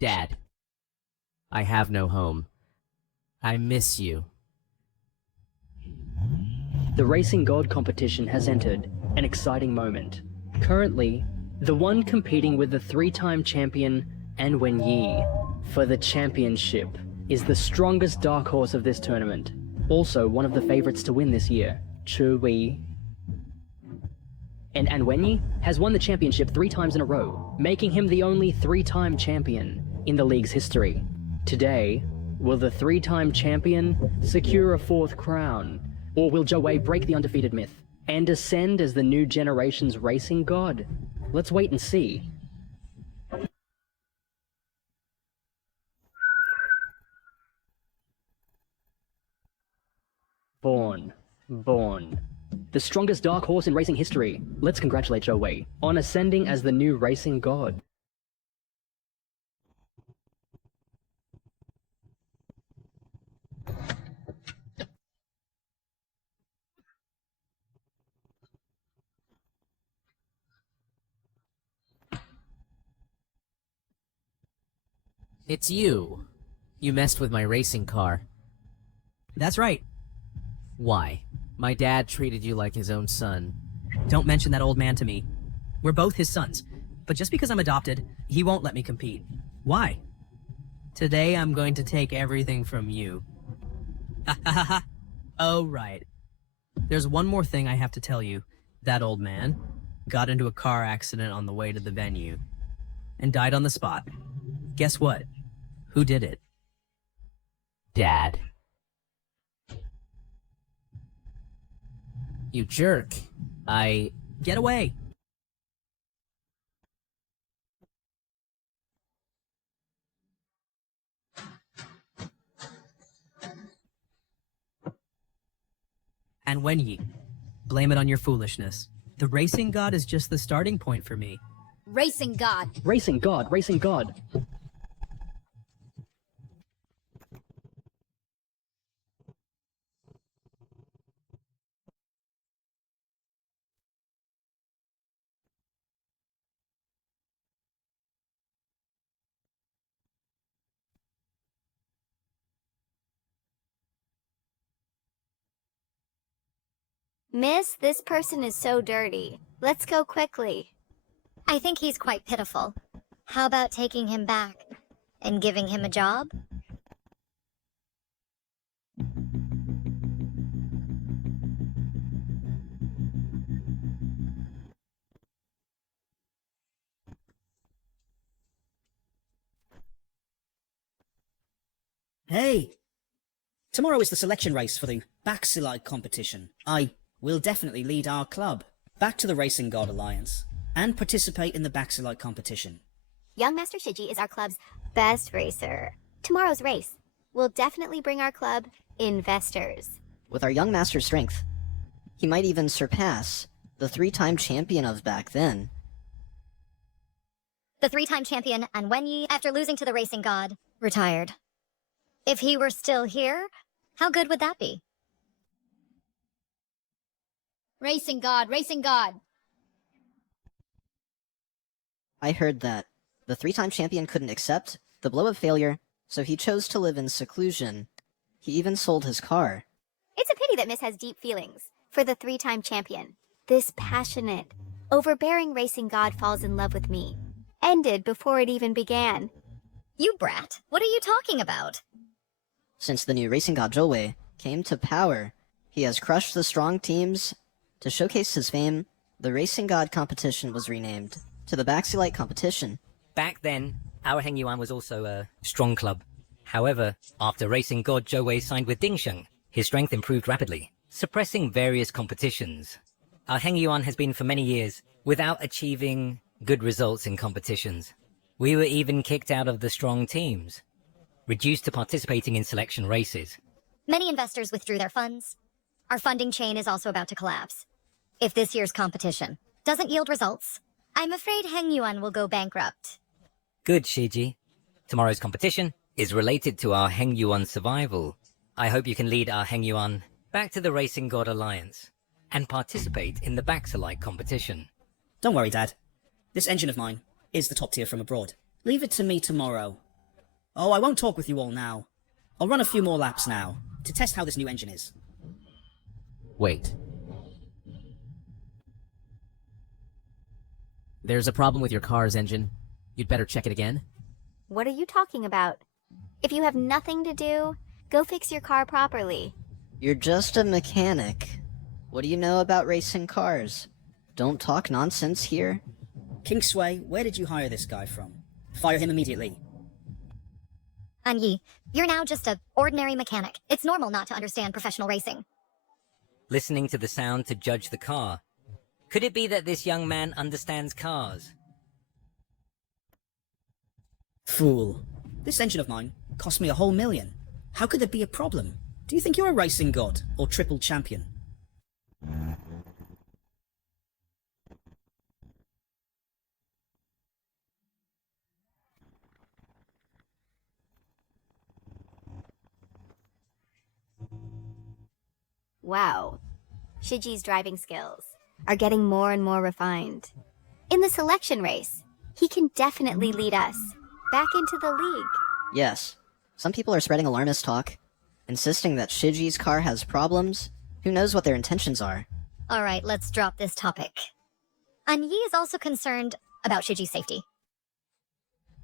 Dad, I have no home. I miss you. The Racing God competition has entered an exciting moment. Currently, the one competing with the three-time champion An Wenyi for the championship is the strongest dark horse of this tournament. Also one of the favorites to win this year, Chu Wei. And An Wenyi has won the championship 3 times in a row, making him the only 3-time champion in the league's history. Today, will the 3-time champion secure a 4th crown? Or will Zhou Wei break the undefeated myth and ascend as the new generation's racing god? Let's wait and see. Born. The strongest dark horse in racing history. Let's congratulate Zhou Wei on ascending as the new racing god. It's you. You messed with my racing car. That's right. Why? My dad treated you like his own son. Don't mention that old man to me. We're both his sons. But just because I'm adopted, he won't let me compete. Why? Today I'm going to take everything from you. Ha ha ha ha. Oh, right. There's one more thing I have to tell you. That old man got into a car accident on the way to the venue and died on the spot. Guess what? Who did it? Dad. You jerk. Get away! And Wenyi, blame it on your foolishness. The racing god is just the starting point for me. Racing God. Racing god, racing god. Miss, this person is so dirty. Let's go quickly. I think he's quite pitiful. How about taking him back and giving him a job? Hey! Tomorrow is the selection race for the Baxilite competition. I will definitely lead our club back to the Racing God Alliance and participate in the Baxilite competition. Young Master Shiji is our club's best racer. Tomorrow's race will definitely bring our club investors. With our young master's strength, he might even surpass the 3-time champion of back then. The 3-time champion An Wenyi, after losing to the racing god, retired. If he were still here, how good would that be? Racing God, racing God. I heard that the 3-time champion couldn't accept the blow of failure, so he chose to live in seclusion. He even sold his car. It's a pity that Miss has deep feelings for the 3-time champion. This passionate, overbearing racing god falls in love with me. Ended before it even began. You brat, what are you talking about? Since the new racing god Zhou Wei came to power, he has crushed the strong teams. To showcase his fame, the Racing God competition was renamed to the Baxilite competition. Back then, our Heng Yuan was also a strong club. However, after Racing God Zhou Wei signed with Dingsheng, his strength improved rapidly, suppressing various competitions. Our Heng Yuan has been for many years without achieving good results in competitions. We were even kicked out of the strong teams, reduced to participating in selection races. Many investors withdrew their funds. Our funding chain is also about to collapse. If this year's competition doesn't yield results, I'm afraid Heng Yuan will go bankrupt. Good, Shiji. Tomorrow's competition is related to our Heng Yuan survival. I hope you can lead our Heng Yuan back to the Racing God Alliance and participate in the Baxilite competition. Don't worry, Dad. This engine of mine is the top tier from abroad. Leave it to me tomorrow, Oh, I won't talk with you all now. I'll run a few more laps now, to test how this new engine is. Wait. There's a problem with your car's engine. You'd better check it again. What are you talking about? If you have nothing to do, go fix your car properly. You're just a mechanic. What do you know about racing cars? Don't talk nonsense here. Kingsway, where did you hire this guy from? Fire him immediately. Yi, you're now just a ordinary mechanic. It's normal not to understand professional racing. Listening to the sound to judge the car. Could it be that this young man understands cars? Fool. This engine of mine cost me $1,000,000. How could there be a problem? Do you think you're a racing god or triple champion? Wow. Shiji's driving skills are getting more and more refined. In the selection race, he can definitely lead us back into the league. Yes. Some people are spreading alarmist talk, insisting that Shiji's car has problems. Who knows what their intentions are? Alright, let's drop this topic. Yi is also concerned about Shiji's safety.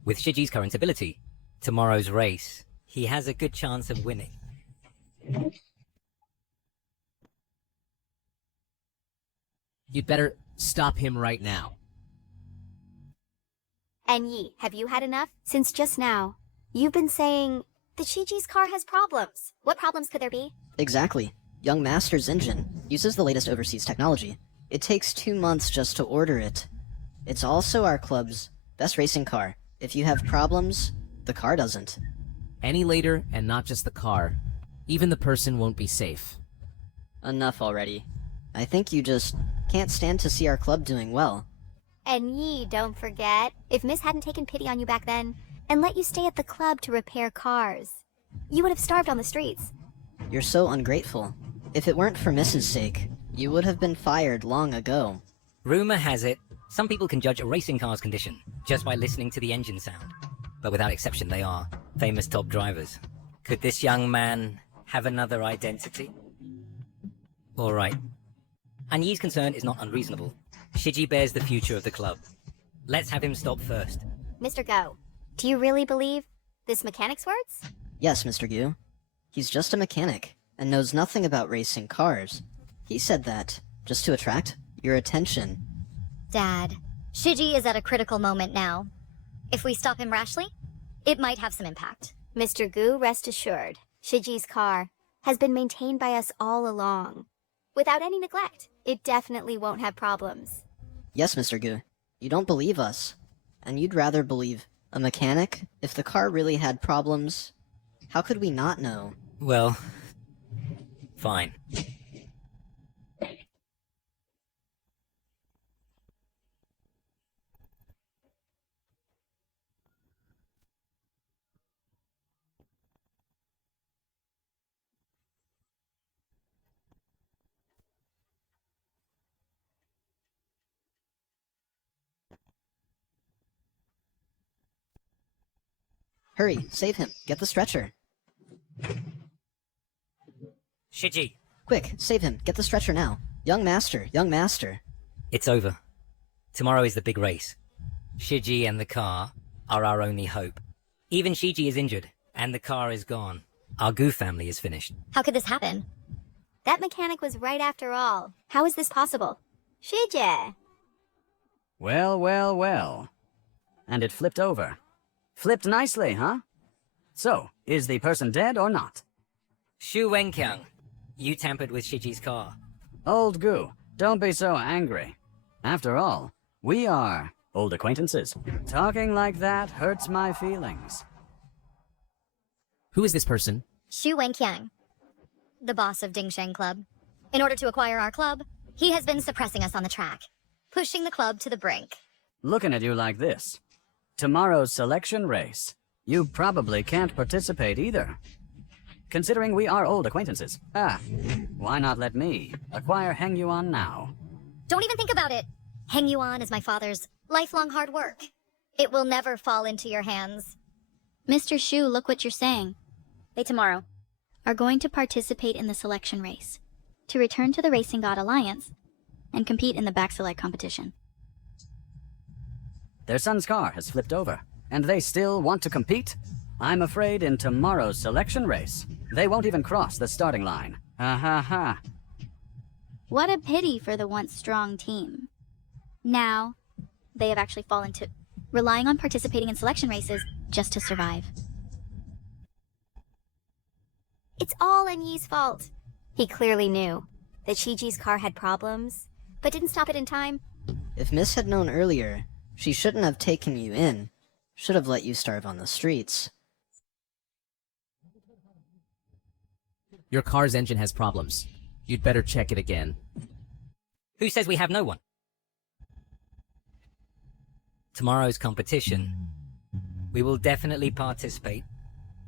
With Shiji's current ability, tomorrow's race, he has a good chance of winning. You'd better stop him right now. And Yi, have you had enough? Since just now, you've been saying that Shiji's car has problems. What problems could there be? Exactly. Young Master's engine uses the latest overseas technology. It takes 2 months just to order it. It's also our club's best racing car. If you have problems, the car doesn't. Any later, and not just the car. Even the person won't be safe. Enough already. I think you just can't stand to see our club doing well. And Yi, don't forget, if Miss hadn't taken pity on you back then, and let you stay at the club to repair cars, you would have starved on the streets. You're so ungrateful. If it weren't for Miss's sake, you would have been fired long ago. Rumor has it, some people can judge a racing car's condition just by listening to the engine sound. But without exception, they are famous top drivers. Could this young man have another identity? Alright. Yi's concern is not unreasonable. Shiji bears the future of the club. Let's have him stop first. Mr. Go, do you really believe this mechanic's words? Yes, Mr. Gu. He's just a mechanic, and knows nothing about racing cars. He said that, just to attract your attention. Dad, Shiji is at a critical moment now. If we stop him rashly, it might have some impact. Mr. Gu, rest assured, Shiji's car has been maintained by us all along. Without any neglect, it definitely won't have problems. Yes, Mr. Gu. You don't believe us. And you'd rather believe a mechanic? If the car really had problems, how could we not know? Well, fine. Hurry, save him. Get the stretcher. Shiji, Quick, save him. Get the stretcher now. Young Master, young Master. it's over. Tomorrow is the big race. Shiji and the car are our only hope. Even Shiji is injured, and the car is gone. Our Gu family is finished. How could this happen? That mechanic was right after all. How is this possible? Shiji! Well, well, well. And it flipped over. Flipped nicely, huh? So, is the person dead or not? Shu Wenkyang, you tampered with Shiji's car. Old Gu, don't be so angry. After all, we are old acquaintances. Talking like that hurts my feelings. Who is this person? Shu Wenkyang, the boss of Dingsheng Club. In order to acquire our club, he has been suppressing us on the track, pushing the club to the brink. Looking at you like this. Tomorrow's selection race. You probably can't participate either. Considering we are old acquaintances. Why not let me acquire Heng Yuan now? Don't even think about it. Heng Yuan is my father's lifelong hard work. It will never fall into your hands. Mr. Shu, look what you're saying. They tomorrow are going to participate in the selection race to return to the Racing God Alliance and compete in the backselect competition. Their son's car has flipped over, and they still want to compete? I'm afraid in tomorrow's selection race, they won't even cross the starting line. Ha ha ha. What a pity for the once strong team. Now, they have actually fallen to relying on participating in selection races just to survive. It's all Enyi's fault. He clearly knew that Shiji's car had problems, but didn't stop it in time. If Miss had known earlier, she shouldn't have taken you in. Should have let you starve on the streets. Your car's engine has problems. You'd better check it again. Who says we have no one? Tomorrow's competition. We will definitely participate.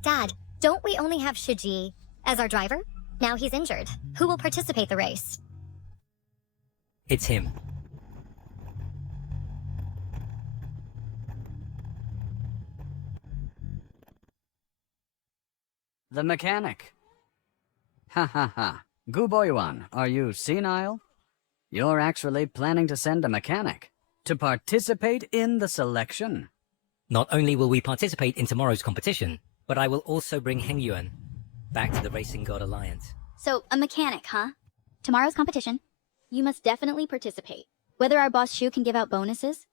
Dad, don't we only have Shiji as our driver? Now he's injured. Who will participate the race? It's him. The mechanic. Ha ha ha. Guboyuan, are you senile? You're actually planning to send a mechanic to participate in the selection? Not only will we participate in tomorrow's competition, but I will also bring Hengyuan back to the Racing God Alliance. So, a mechanic, huh? Tomorrow's competition, you must definitely participate. Whether our boss Shu can give out bonuses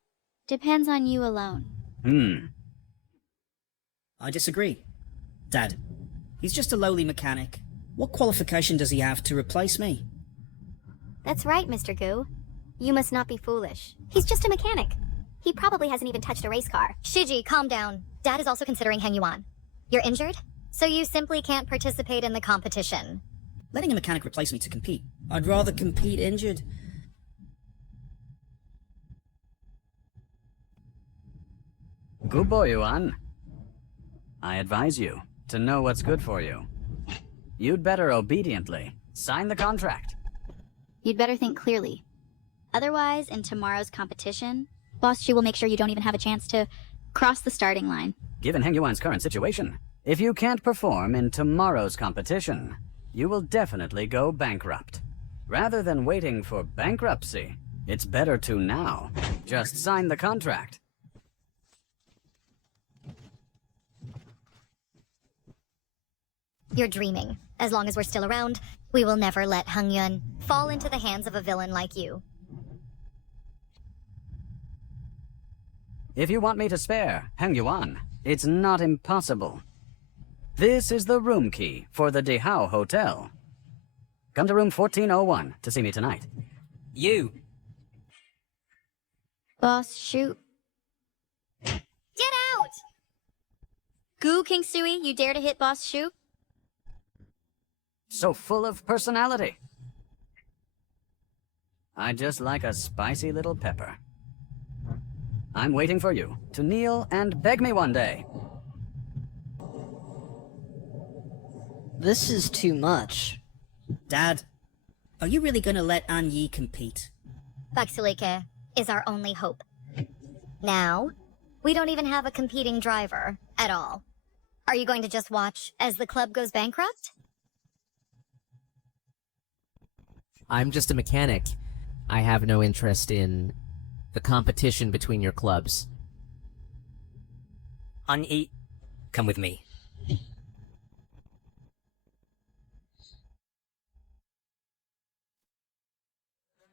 depends on you alone. I disagree. Dad, he's just a lowly mechanic. What qualification does he have to replace me? That's right, Mr. Gu. You must not be foolish. He's just a mechanic. He probably hasn't even touched a race car. Shiji, calm down. Dad is also considering Hengyuan. You're injured? So you simply can't participate in the competition. Letting a mechanic replace me to compete. I'd rather compete injured. Guboyuan, I advise you to know what's good for you. You'd better obediently sign the contract. You'd better think clearly. Otherwise, in tomorrow's competition, Boss Shu will make sure you don't even have a chance to cross the starting line. Given Hengyuan's current situation, if you can't perform in tomorrow's competition, you will definitely go bankrupt. Rather than waiting for bankruptcy, it's better to now just sign the contract. You're dreaming. As long as we're still around, we will never let Hengyuan fall into the hands of a villain like you. If you want me to spare Hengyuan, it's not impossible. This is the room key for the Dehao Hotel. Come to room 1401 to see me tonight. You! Boss Shu. Get out! Gu King Sui, you dare to hit Boss Shu? So full of personality. I just like a spicy little pepper. I'm waiting for you to kneel and beg me one day. This is too much. Dad, are you really gonna let Anyi compete? Baksulike is our only hope. Now, we don't even have a competing driver at all. Are you going to just watch as the club goes bankrupt? I'm just a mechanic. I have no interest in the competition between your clubs. Unyi, come with me.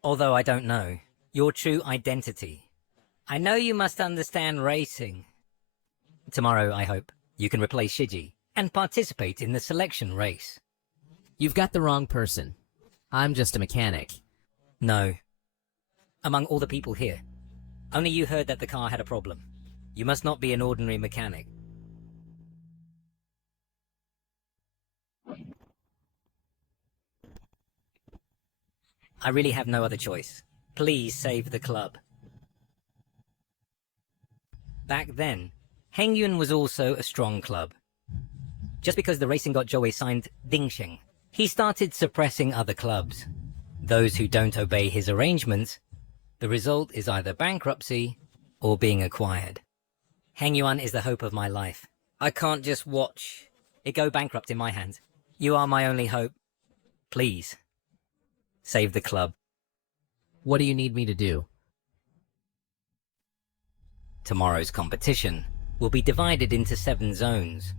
Although I don't know your true identity, I know you must understand racing. Tomorrow, I hope, you can replace Shiji and participate in the selection race. You've got the wrong person. I'm just a mechanic. No. Among all the people here, only you heard that the car had a problem. You must not be an ordinary mechanic. I really have no other choice. Please save the club. Back then, Hengyun was also a strong club. Just because the Racing God Joey signed Dingsheng, he started suppressing other clubs. Those who don't obey his arrangements, the result is either bankruptcy or being acquired. Hengyuan is the hope of my life. I can't just watch it go bankrupt in my hands. You are my only hope. Please, save the club. What do you need me to do? Tomorrow's competition will be divided into 7 zones.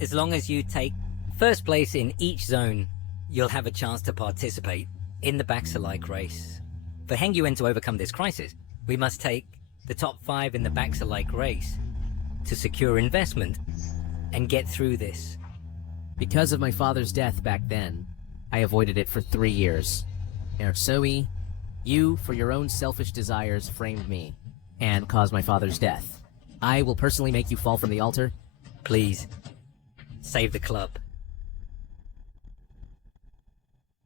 As long as you take first place in each zone, you'll have a chance to participate in the Baxalike race. For Heng Yuan to overcome this crisis, we must take the top 5 in the Baxalike race to secure investment and get through this. Because of my father's death back then, I avoided it for 3 years. Ersoi, you, for your own selfish desires, framed me and caused my father's death. I will personally make you fall from the altar. Please, save the club.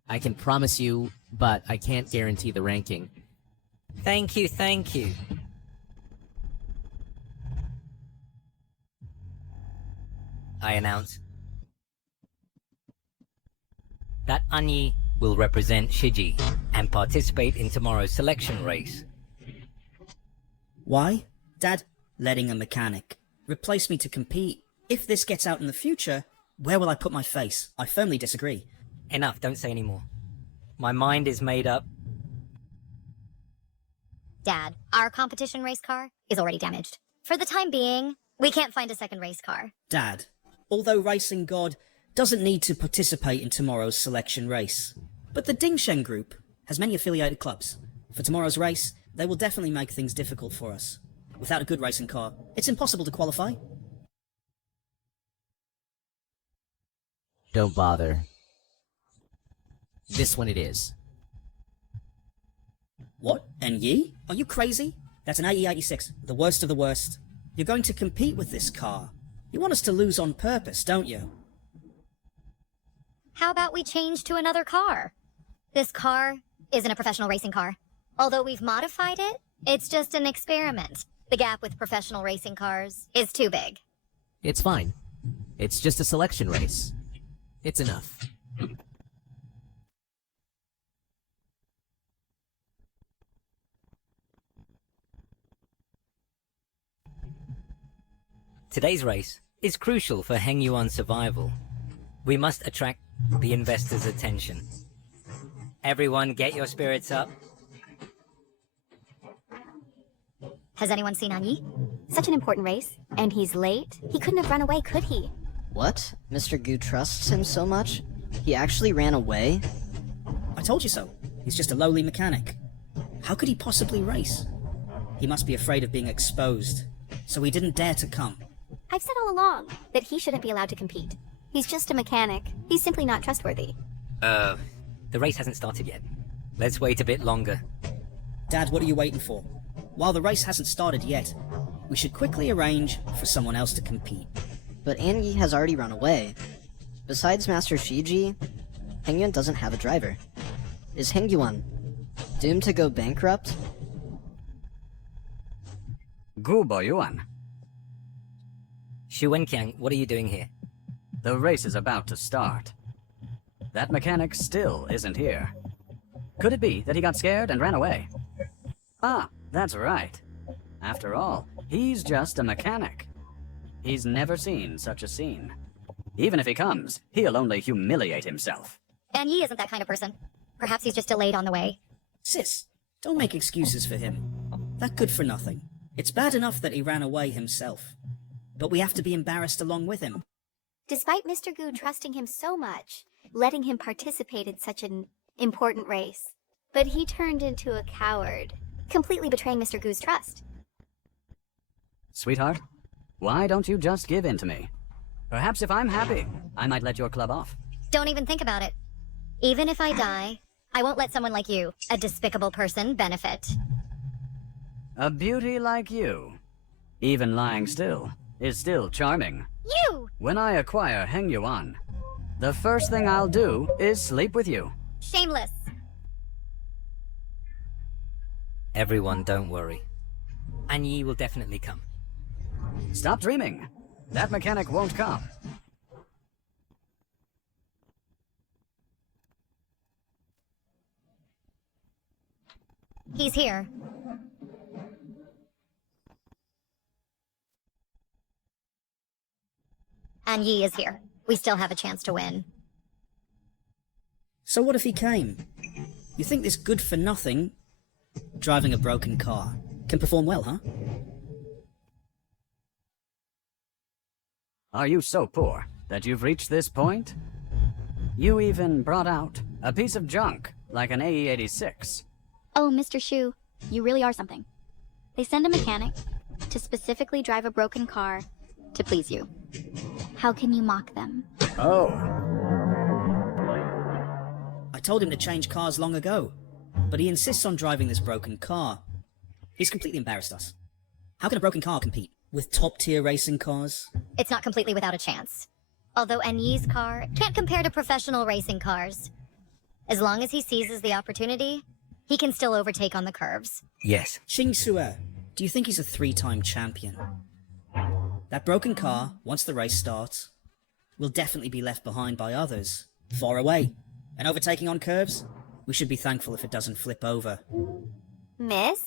I can promise you, but I can't guarantee the ranking. Thank you, thank you. I announce that Anyi will represent Shiji and participate in tomorrow's selection race. Why? Dad, letting a mechanic replace me to compete. If this gets out in the future, where will I put my face? I firmly disagree. Enough, don't say any more. My mind is made up. Dad, our competition race car is already damaged. For the time being, we can't find a second race car. Dad, although Racing God doesn't need to participate in tomorrow's selection race, but the Dingsheng group has many affiliated clubs. For tomorrow's race, they will definitely make things difficult for us. Without a good racing car, it's impossible to qualify. Don't bother. This one it is. What? NE? Are you crazy? That's an AE86, the worst of the worst. You're going to compete with this car. You want us to lose on purpose, don't you? How about we change to another car? This car isn't a professional racing car. Although we've modified it, it's just an experiment. The gap with professional racing cars is too big. It's fine. It's just a selection race. It's enough. Today's race is crucial for Heng Yuan's survival. We must attract the investors' attention. Everyone get your spirits up. Has anyone seen Anyi? Such an important race, and he's late. He couldn't have run away, could he? What? Mr. Gu trusts him so much? He actually ran away? I told you so. He's just a lowly mechanic. How could he possibly race? He must be afraid of being exposed, so he didn't dare to come. I've said all along that he shouldn't be allowed to compete. He's just a mechanic. He's simply not trustworthy. The race hasn't started yet. Let's wait a bit longer. Dad, what are you waiting for? While the race hasn't started yet, we should quickly arrange for someone else to compete. But Anyi has already run away. Besides Master Shiji, Heng Yuan doesn't have a driver. Is Heng Yuan doomed to go bankrupt? Gu Boyuan. Xu Wenqiang, what are you doing here? The race is about to start. That mechanic still isn't here. Could it be that he got scared and ran away? Ah, that's right. After all, he's just a mechanic. He's never seen such a scene. Even if he comes, he'll only humiliate himself. Anyi isn't that kind of person. Perhaps he's just delayed on the way. Sis, don't make excuses for him. That good for nothing. It's bad enough that he ran away himself. But we have to be embarrassed along with him. Despite Mr. Gu trusting him so much, letting him participate in such an important race. But he turned into a coward, completely betraying Mr. Gu's trust. Sweetheart, why don't you just give in to me? Perhaps if I'm happy, I might let your club off. Don't even think about it. Even if I die, I won't let someone like you, a despicable person, benefit. A beauty like you, even lying still, is still charming. You! When I acquire Heng Yuan, the first thing I'll do is sleep with you. Shameless. Everyone, don't worry. Anyi will definitely come. Stop dreaming. That mechanic won't come. He's here. And Yi is here. We still have a chance to win. So what if he came? You think this good-for-nothing, driving a broken car, can perform well, huh? Are you so poor that you've reached this point? You even brought out a piece of junk like an AE-86. Oh, Mr. Shu, you really are something. They send a mechanic to specifically drive a broken car to please you. How can you mock them? Oh. I told him to change cars long ago, but he insists on driving this broken car. He's completely embarrassed us. How can a broken car compete with top-tier racing cars? It's not completely without a chance. Although Anyi's car can't compare to professional racing cars. As long as he seizes the opportunity, he can still overtake on the curves. Yes. Ching Sue, do you think he's a 3-time champion? That broken car, once the race starts, will definitely be left behind by others, far away. And overtaking on curves? We should be thankful if it doesn't flip over. Miss?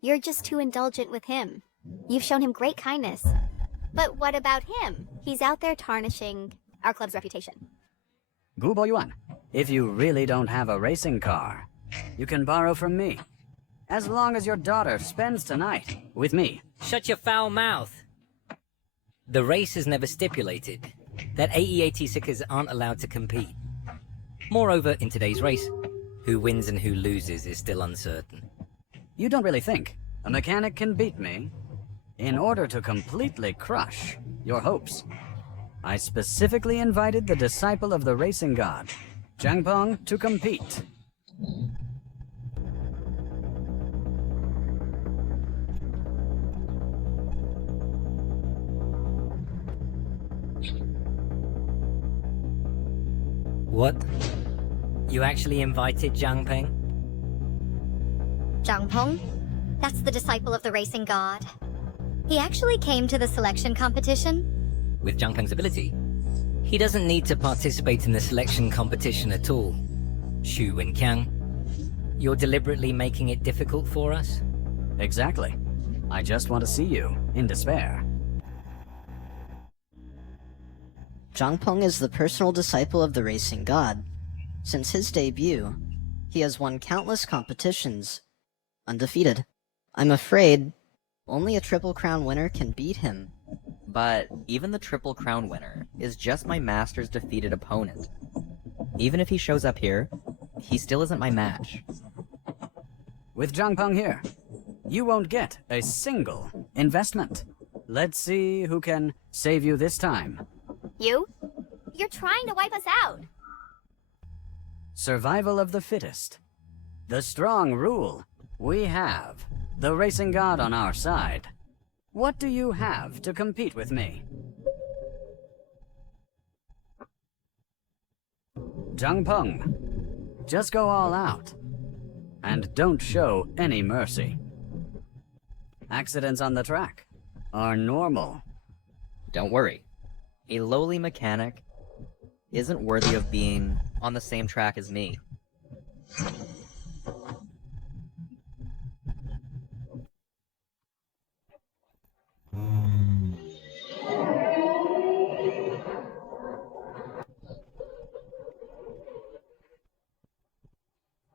You're just too indulgent with him. You've shown him great kindness. But what about him? He's out there tarnishing our club's reputation. Gu Boyuan, if you really don't have a racing car, you can borrow from me. As long as your daughter spends tonight with me. Shut your foul mouth. The race is never stipulated that AE-86ers aren't allowed to compete. Moreover, in today's race, who wins and who loses is still uncertain. You don't really think a mechanic can beat me? In order to completely crush your hopes, I specifically invited the disciple of the racing god, Zhang Peng, to compete. What? You actually invited Zhang Peng? Zhang Peng? That's the disciple of the racing god. He actually came to the selection competition. With Zhang Peng's ability, he doesn't need to participate in the selection competition at all. Shu and Qiang, you're deliberately making it difficult for us? Exactly. I just want to see you in despair. Zhang Peng is the personal disciple of the racing god. Since his debut, he has won countless competitions, undefeated. I'm afraid only a Triple Crown winner can beat him. But even the Triple Crown winner is just my master's defeated opponent. Even if he shows up here, he still isn't my match. With Zhang Peng here, you won't get a single investment. Let's see who can save you this time. You? You're trying to wipe us out. Survival of the fittest. The strong rule. We have the racing god on our side. What do you have to compete with me? Zhang Peng, just go all out. And don't show any mercy. Accidents on the track are normal. Don't worry. A lowly mechanic isn't worthy of being on the same track as me.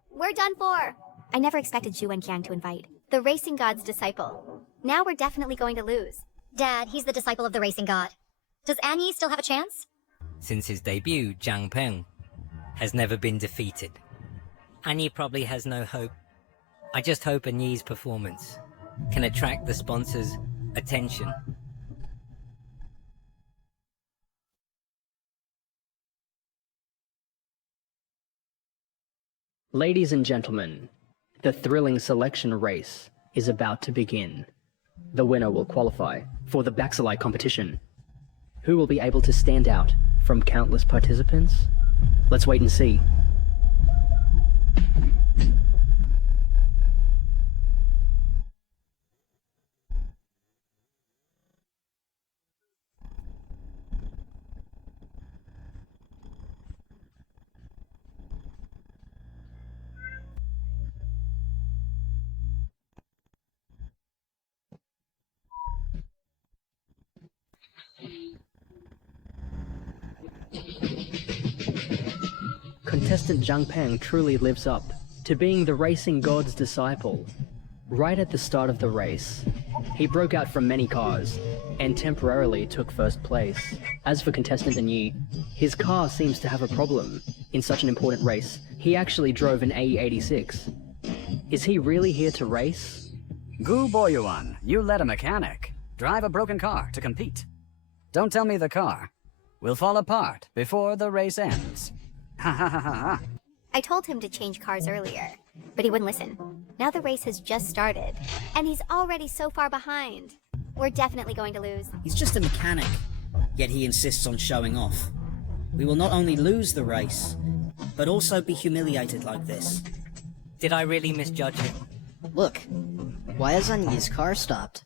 We're done for. I never expected Zhu and Qiang to invite the racing god's disciple. Now we're definitely going to lose. Dad, he's the disciple of the racing god. Does Anyi still have a chance? Since his debut, Zhang Peng has never been defeated. Anyi probably has no hope. I just hope Anyi's performance can attract the sponsors' attention. Ladies and gentlemen, the thrilling selection race is about to begin. The winner will qualify for the Baxalai competition. Who will be able to stand out from countless participants? Let's wait and see. contestant Zhang Peng truly lives up to being the racing god's disciple. Right at the start of the race, he broke out from many cars and temporarily took first place. As for contestant Yi, his car seems to have a problem. In such an important race, he actually drove an AE86. Is he really here to race? Gu Boyuan, you let a mechanic drive a broken car to compete. Don't tell me the car will fall apart before the race ends. Ha ha ha ha. I told him to change cars earlier, but he wouldn't listen. Now the race has just started, and he's already so far behind. We're definitely going to lose. He's just a mechanic, yet he insists on showing off. We will not only lose the race, but also be humiliated like this. Did I really misjudge him? Look, why has Anyi's car stopped?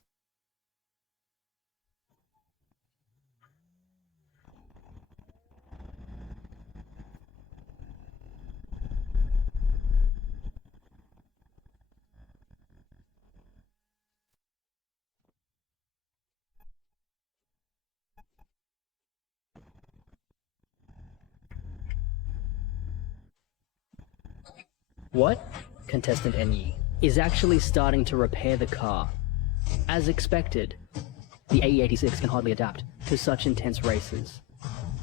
What? Contestant Enyi is actually starting to repair the car. As expected, the AE86 can hardly adapt to such intense races.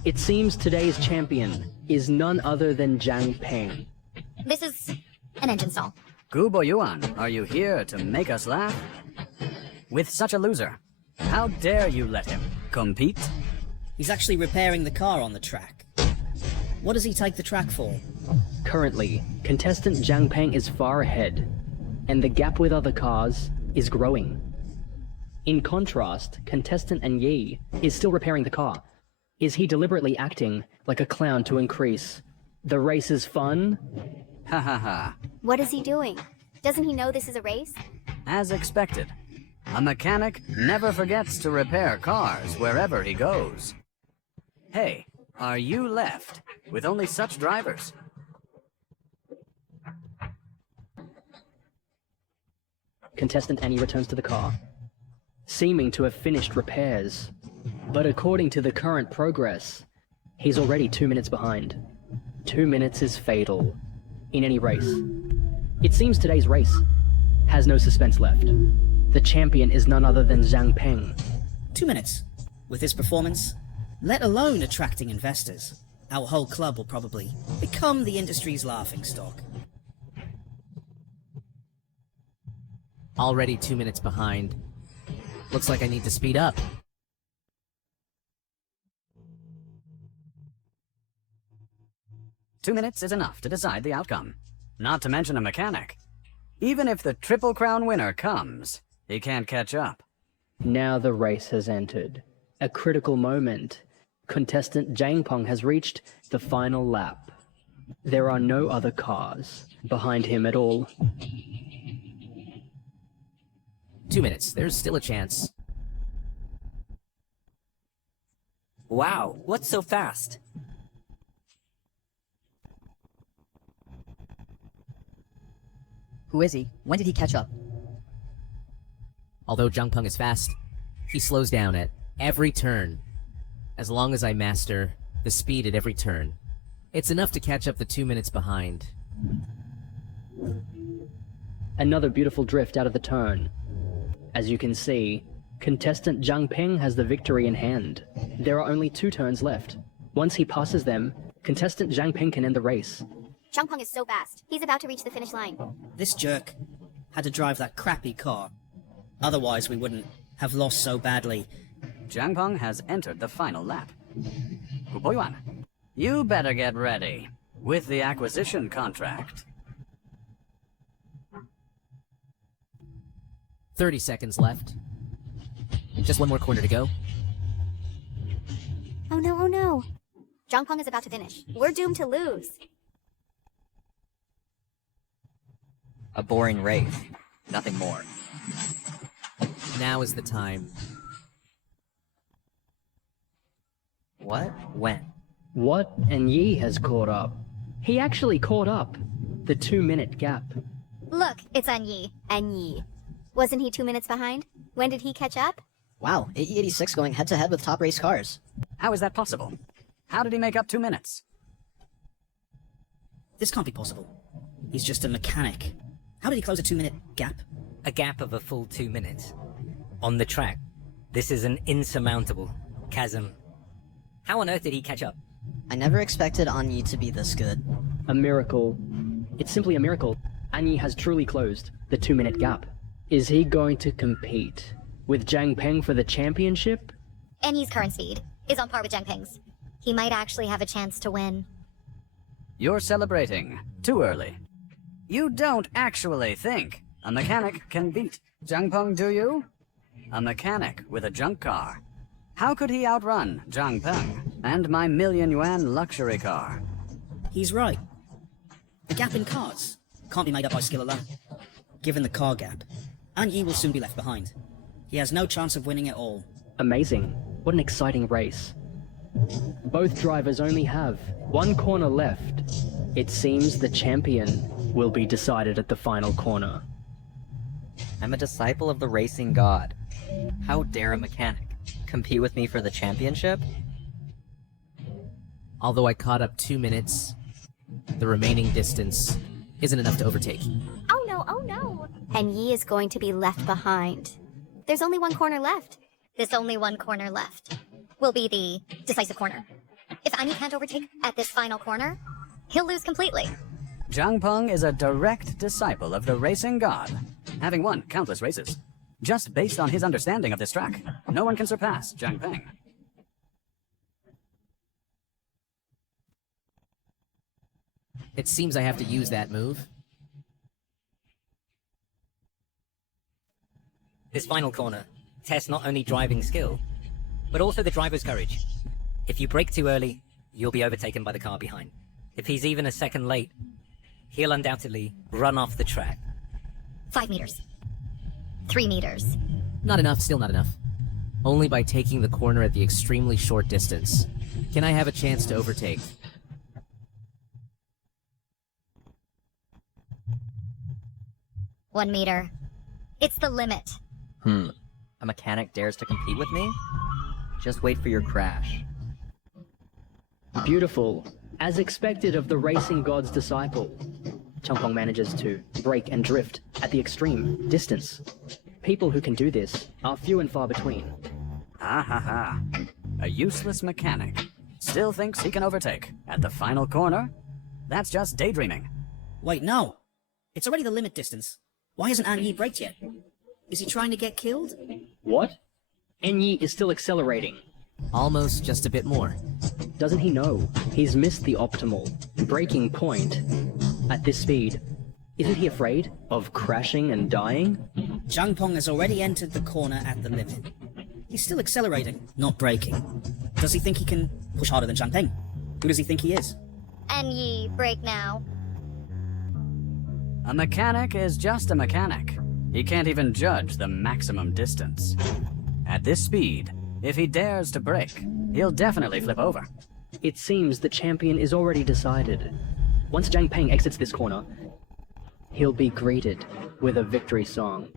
It seems today's champion is none other than Zhang Peng. This is an engine stall. Gu Boyuan, are you here to make us laugh? With such a loser, how dare you let him compete? He's actually repairing the car on the track. What does he take the track for? Currently, contestant Zhang Peng is far ahead, and the gap with other cars is growing. In contrast, contestant Yi is still repairing the car. Is he deliberately acting like a clown to increase the race's fun? Ha ha ha. What is he doing? Doesn't he know this is a race? As expected, a mechanic never forgets to repair cars wherever he goes. Hey, are you left with only such drivers? Contestant Annie returns to the car, seeming to have finished repairs. But according to the current progress, he's already 2 minutes behind. 2 minutes is fatal in any race. It seems today's race has no suspense left. The champion is none other than Zhang Peng. 2 minutes. With his performance, let alone attracting investors, our whole club will probably become the industry's laughingstock. Already 2 minutes behind. Looks like I need to speed up. Two minutes is enough to decide the outcome. Not to mention a mechanic. Even if the Triple Crown winner comes, he can't catch up. Now the race has entered. A critical moment. Contestant Zhang Peng has reached the final lap. There are no other cars behind him at all. 2 minutes. There's still a chance. Wow, what's so fast? Who is he? When did he catch up? Although Zhang Peng is fast, he slows down at every turn. As long as I master the speed at every turn, it's enough to catch up the 2 minutes behind. Another beautiful drift out of the turn. As you can see, contestant Zhang Peng has the victory in hand. There are only 2 turns left. Once he passes them, contestant Zhang Peng can end the race. Zhang Peng is so fast. He's about to reach the finish line. This jerk had to drive that crappy car. Otherwise, we wouldn't have lost so badly. Zhang Peng has entered the final lap. Gu Boyuan, you better get ready with the acquisition contract. 30 seconds left. Just one more corner to go. Oh no, oh no. Zhang Peng is about to finish. We're doomed to lose. A boring race. Nothing more. Now is the time. What? When? What? And Yi has caught up. He actually caught up. The 2 minute gap. Look, it's Anyi. Yi. Wasn't he 2 minutes behind? When did he catch up? Wow, AE86 going head-to-head with top race cars. How is that possible? How did he make up 2 minutes? This can't be possible. He's just a mechanic. How did he close a 2-minute gap? A gap of a full 2 minutes. On the track. This is an insurmountable chasm. How on earth did he catch up? I never expected Anyi to be this good. A miracle. It's simply a miracle. Anyi has truly closed the 2-minute gap. Is he going to compete with Zhang Peng for the championship? Anyi's current speed is on par with Zhang Peng's. He might actually have a chance to win. You're celebrating too early. You don't actually think a mechanic can beat Zhang Peng, do you? A mechanic with a junk car. How could he outrun Zhang Peng and my million-yuan luxury car? He's right. The gap in cars can't be made up by skill alone. Given the car gap, Anyi will soon be left behind. He has no chance of winning it all. Amazing. What an exciting race. Both drivers only have one corner left. It seems the champion will be decided at the final corner. I'm a disciple of the racing god. How dare a mechanic compete with me for the championship? Although I caught up 2 minutes, the remaining distance isn't enough to overtake. Oh no, oh no! And Yi is going to be left behind. There's only one corner left. This only one corner left will be the decisive corner. If Anyi can't overtake at this final corner, he'll lose completely. Zhang Peng is a direct disciple of the racing god, having won countless races. Just based on his understanding of this track, no one can surpass Zhang Peng. It seems I have to use that move. This final corner tests not only driving skill, but also the driver's courage. If you brake too early, you'll be overtaken by the car behind. If he's even a second late, he'll undoubtedly run off the track. 5 meters. 3 meters. Not enough, still not enough. Only by taking the corner at the extremely short distance can I have a chance to overtake. One meter. It's the limit. A mechanic dares to compete with me? Just wait for your crash. Beautiful. As expected of the racing god's disciple, Changpeng manages to brake and drift at the extreme distance. People who can do this are few and far between. Ah ha ha. A useless mechanic still thinks he can overtake at the final corner? That's just daydreaming. Wait, no! It's already the limit distance. Why hasn't Anyi braked yet? Is he trying to get killed? What? Enyi is still accelerating. Almost just a bit more. Doesn't he know he's missed the optimal braking point at this speed? Isn't he afraid of crashing and dying? Zhang Peng has already entered the corner at the limit. He's still accelerating, not braking. Does he think he can push harder than Zhang Peng? Who does he think he is? Anyi, brake now. A mechanic is just a mechanic. He can't even judge the maximum distance. At this speed, if he dares to brake, he'll definitely flip over. It seems the champion is already decided. Once Zhang Peng exits this corner, he'll be greeted with a victory song.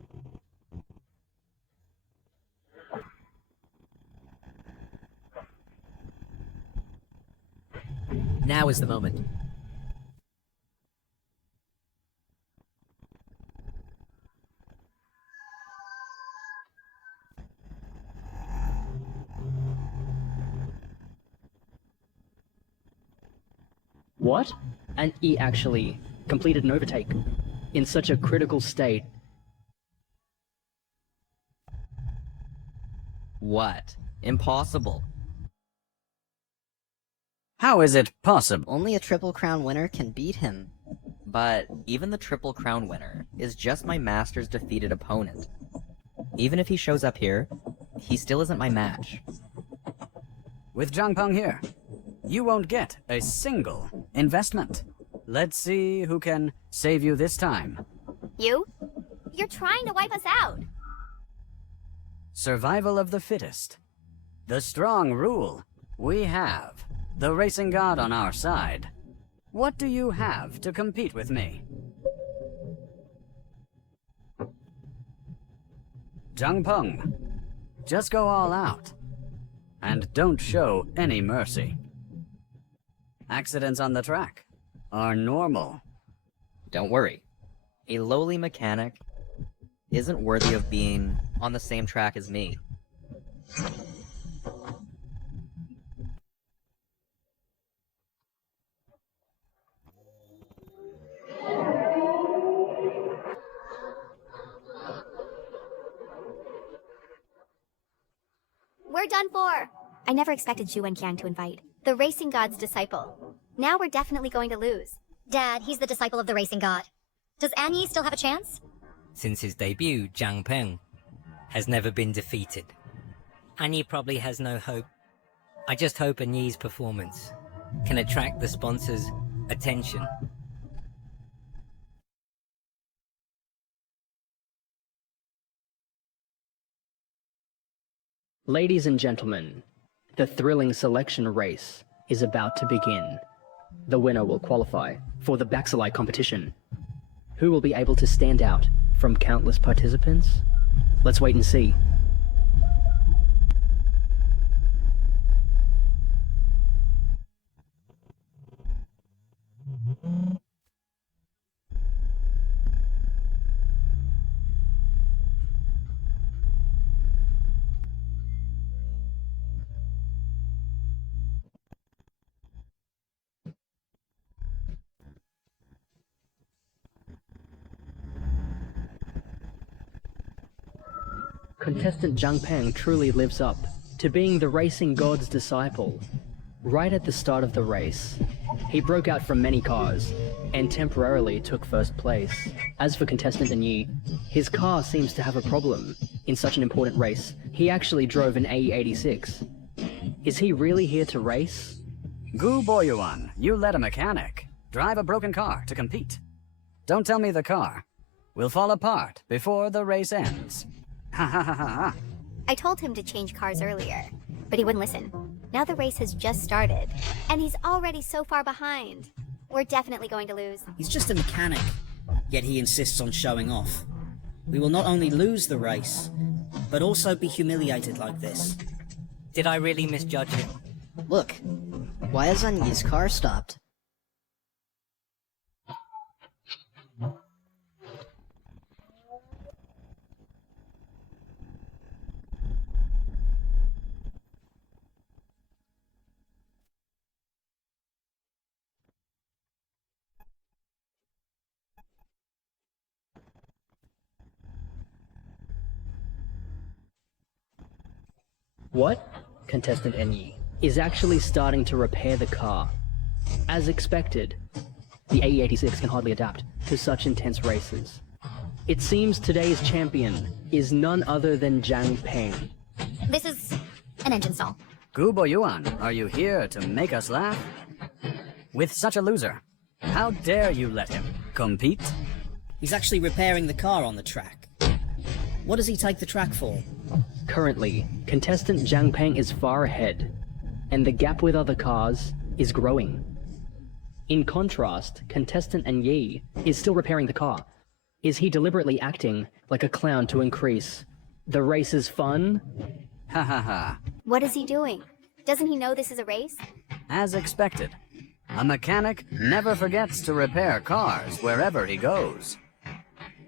Now is the moment. What? And he actually completed an overtake in such a critical state. What? Impossible. How is it possible? Only a Triple Crown winner can beat him. But even the Triple Crown winner is just my master's defeated opponent. Even if he shows up here, he still isn't my match. With Zhang Peng here, you won't get a single investment. Let's see who can save you this time. You? You're trying to wipe us out. Survival of the fittest. The strong rule. We have the racing god on our side. What do you have to compete with me? Zhang Peng, just go all out. And don't show any mercy. Accidents on the track. are normal. Don't worry. A lowly mechanic isn't worthy of being on the same track as me. We're done for! I never expected Zhu Wenqiang to invite the racing god's disciple. Now we're definitely going to lose. Dad, he's the disciple of the racing god. Does Anyi still have a chance? Since his debut, Zhang Peng has never been defeated. Anyi probably has no hope. I just hope Anyi's performance can attract the sponsors' attention. Ladies and gentlemen, the thrilling selection race is about to begin. The winner will qualify for the Baxalai competition. Who will be able to stand out from countless participants? Let's wait and see. Contestant Zhang Peng truly lives up to being the racing god's disciple. Right at the start of the race, he broke out from many cars and temporarily took first place. As for contestant Anyi, his car seems to have a problem. In such an important race, he actually drove an AE86. Is he really here to race? Gu Boyuan, you let a mechanic drive a broken car to compete. Don't tell me the car will fall apart before the race ends. Ha ha ha ha. I told him to change cars earlier, but he wouldn't listen. Now the race has just started, and he's already so far behind. We're definitely going to lose. He's just a mechanic, yet he insists on showing off. We will not only lose the race, but also be humiliated like this. Did I really misjudge him? Look, why has Anyi's car stopped? What? Contestant Anyi is actually starting to repair the car. As expected, the AE86 can hardly adapt to such intense races. It seems today's champion is none other than Zhang Peng. This is an engine stall. Gu Boyuan, are you here to make us laugh? With such a loser, how dare you let him compete? He's actually repairing the car on the track. What does he take the track for? Currently, contestant Zhang Peng is far ahead, and the gap with other cars is growing. In contrast, contestant Anyi is still repairing the car. Is he deliberately acting like a clown to increase the race's fun? Ha ha ha. What is he doing? Doesn't he know this is a race? As expected, a mechanic never forgets to repair cars wherever he goes.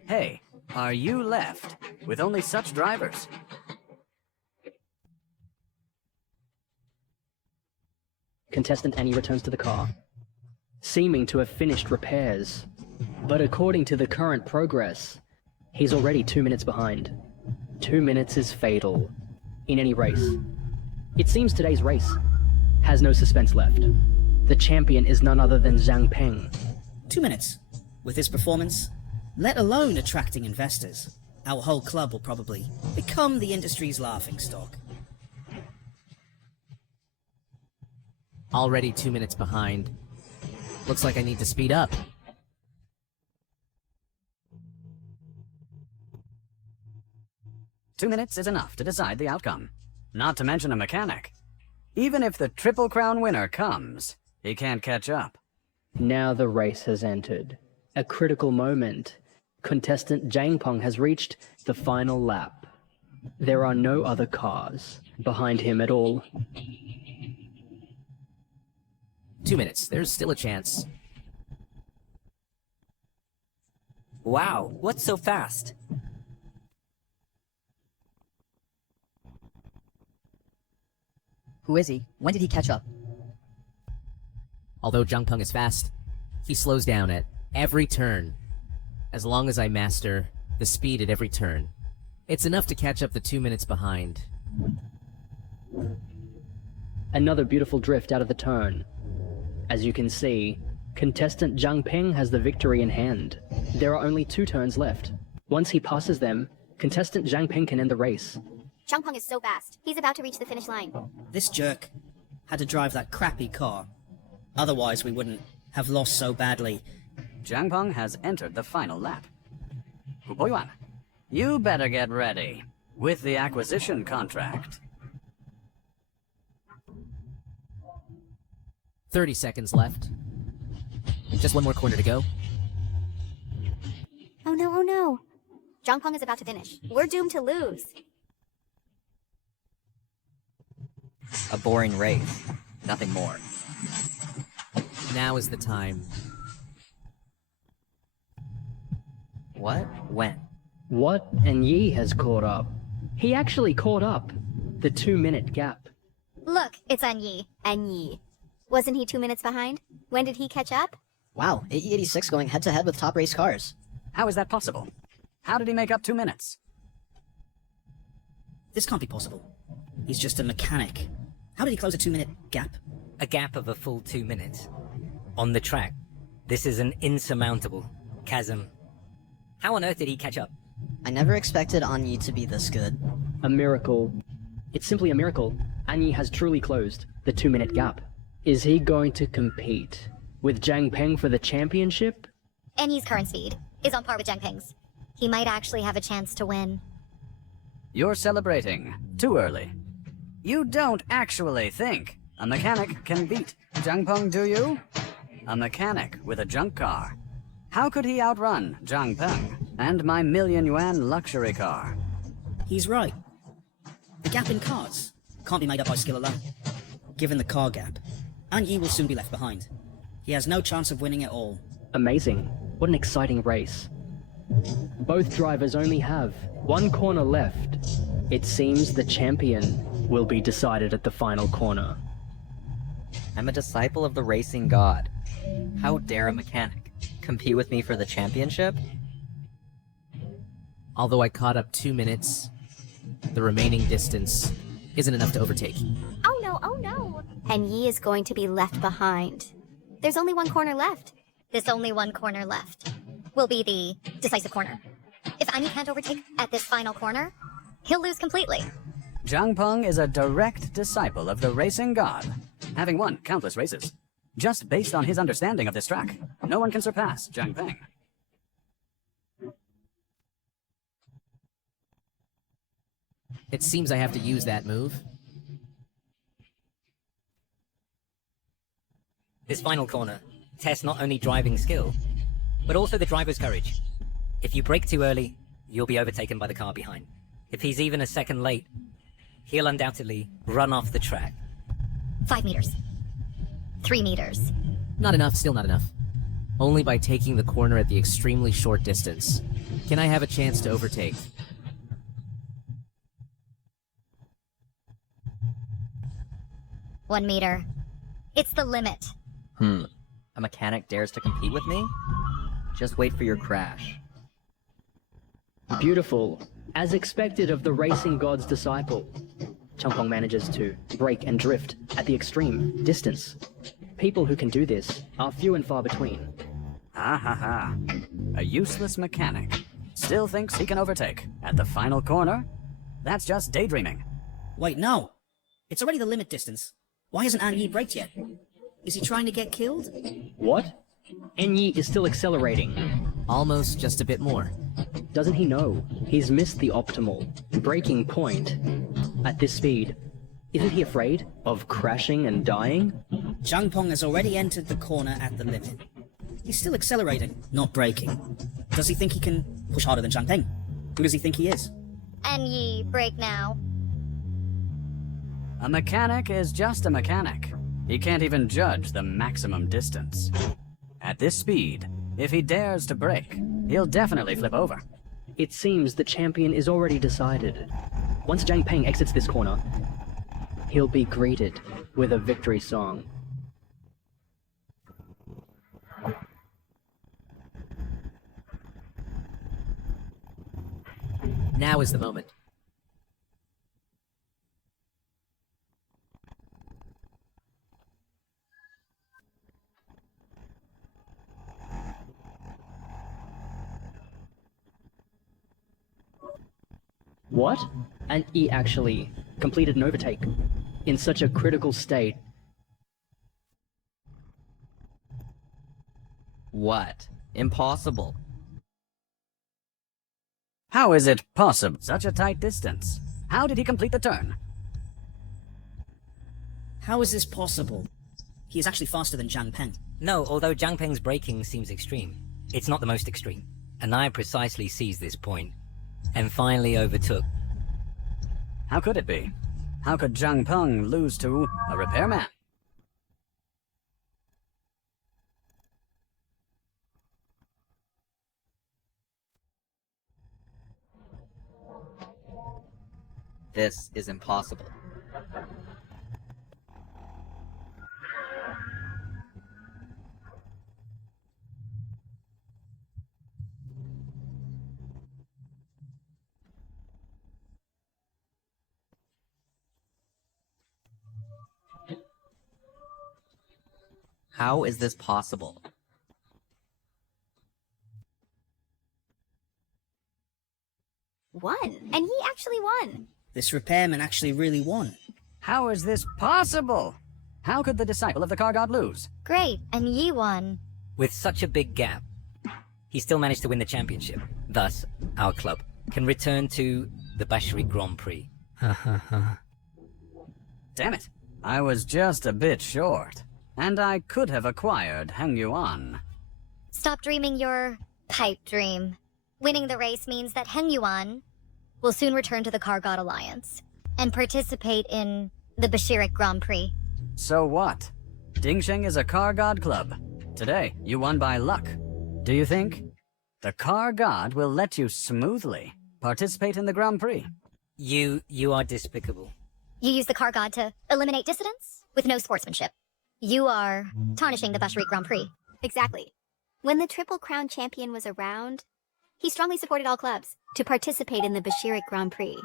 Hey, are you left with only such drivers? Contestant Annie returns to the car, seeming to have finished repairs. But according to the current progress, he's already 2 minutes behind. 2 minutes is fatal in any race. It seems today's race has no suspense left. The champion is none other than Zhang Peng. 2 minutes. With his performance, let alone attracting investors, our whole club will probably become the industry's laughingstock. Already 2 minutes behind. Looks like I need to speed up. Two minutes is enough to decide the outcome. Not to mention a mechanic. Even if the Triple Crown winner comes, he can't catch up. Now the race has entered. A critical moment. Contestant Zhang Peng has reached the final lap. There are no other cars behind him at all. 2 minutes. There's still a chance. Wow, what's so fast? Who is he? When did he catch up? Although Zhang Peng is fast, he slows down at every turn. As long as I master the speed at every turn, it's enough to catch up the 2 minutes behind. Another beautiful drift out of the turn. As you can see, contestant Zhang Peng has the victory in hand. There are only 2 turns left. Once he passes them, contestant Zhang Peng can end the race. Zhang Peng is so fast. He's about to reach the finish line. This jerk had to drive that crappy car. Otherwise, we wouldn't have lost so badly. Zhang Peng has entered the final lap. Hu Boyuan, you better get ready with the acquisition contract. 30 seconds left. Just one more corner to go. Oh no, oh no. Zhang Peng is about to finish. We're doomed to lose. A boring race. Nothing more. Now is the time. What? When? What? And Yi has caught up. He actually caught up. The 2-minute gap. Look, it's Anyi. Yi. Wasn't he 2 minutes behind? When did he catch up? Wow, AE86 going head-to-head with top race cars. How is that possible? How did he make up 2 minutes? This can't be possible. He's just a mechanic. How did he close a 2-minute gap? A gap of a full 2 minutes. On the track. This is an insurmountable chasm. How on earth did he catch up? I never expected Anyi to be this good. A miracle. It's simply a miracle. Anyi has truly closed the 2-minute gap. Is he going to compete with Zhang Peng for the championship? Anyi's current speed is on par with Zhang Peng's. He might actually have a chance to win. You're celebrating too early. You don't actually think a mechanic can beat Zhang Peng, do you? A mechanic with a junk car. How could he outrun Zhang Peng and my million-yuan luxury car? He's right. The gap in cars can't be made up by skill alone. Given the car gap, Anyi will soon be left behind. He has no chance of winning at all. Amazing. What an exciting race. Both drivers only have 1 corner left. It seems the champion will be decided at the final corner. I'm a disciple of the racing god. How dare a mechanic compete with me for the championship? Although I caught up 2 minutes, the remaining distance isn't enough to overtake. Oh no, oh no. And Yi is going to be left behind. There's only 1 corner left. This only 1 corner left will be the decisive corner. If Anyi can't overtake at this final corner, he'll lose completely. Zhang Peng is a direct disciple of the racing god, having won countless races. Just based on his understanding of this track, no one can surpass Zhang Peng. It seems I have to use that move. This final corner tests not only driving skill, but also the driver's courage. If you brake too early, you'll be overtaken by the car behind. If he's even a second late, he'll undoubtedly run off the track. 5 meters. 3 meters. Not enough, still not enough. Only by taking the corner at the extremely short distance can I have a chance to overtake. One meter. It's the limit. A mechanic dares to compete with me? Just wait for your crash. Beautiful. As expected of the racing god's disciple, Zhang Peng manages to brake and drift at the extreme distance. People who can do this are few and far between. Ha ha ha. A useless mechanic still thinks he can overtake at the final corner? That's just daydreaming. Wait, no. It's already the limit distance. Why hasn't Anyi braked yet? Is he trying to get killed? What? Enyi is still accelerating. Almost just a bit more. Doesn't he know he's missed the optimal braking point at this speed? Isn't he afraid of crashing and dying? Zhang Peng has already entered the corner at the limit. He's still accelerating, not braking. Does he think he can push harder than Zhang Peng? Who does he think he is? Anyi, brake now. A mechanic is just a mechanic. He can't even judge the maximum distance. At this speed, if he dares to brake, he'll definitely flip over. It seems the champion is already decided. Once Zhang Peng exits this corner, he'll be greeted with a victory song. Now is the moment. What? And he actually completed an overtake in such a critical state. What? Impossible. How is it possible? Such a tight distance. How did he complete the turn? How is this possible? He is actually faster than Zhang Peng. No, although Zhang Peng's braking seems extreme, it's not the most extreme. And I precisely seized this point, and finally overtook. How could it be? How could Zhang Peng lose to a repairman? This is impossible. How is this possible? Won. And he actually won. This repairman actually really won. How is this possible? How could the disciple of the car god lose? Great, and Yi won. With such a big gap, he still managed to win the championship. Thus, our club can return to the Bashiri Grand Prix. Damn it. I was just a bit short. And I could have acquired Heng Yuan. Stop dreaming your pipe dream. Winning the race means that Heng Yuan will soon return to the Car God Alliance and participate in the Bashirik Grand Prix. So what? Dingsheng is a car god club. Today, you won by luck. Do you think the car god will let you smoothly participate in the Grand Prix? You are despicable. You use the Car God to eliminate dissidents with no sportsmanship. You are tarnishing the Bashirik Grand Prix. Exactly. When the Triple Crown champion was around, he strongly supported all clubs to participate in the Bashirik Grand Prix.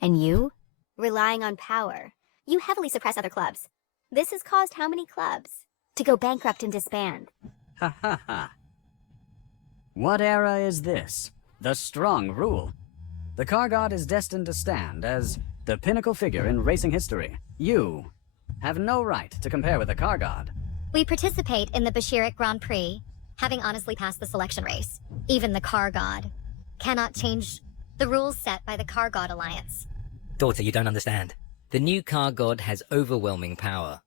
And you? Relying on power, you heavily suppress other clubs. This has caused how many clubs to go bankrupt and disband? Ha ha ha. What era is this? The strong rule. The car god is destined to stand as the pinnacle figure in racing history. You have no right to compare with the car god. We participate in the Bashirik Grand Prix, having honestly passed the selection race. Even the car god cannot change the rules set by the Car God Alliance. Daughter, you don't understand. The new car god has overwhelming power,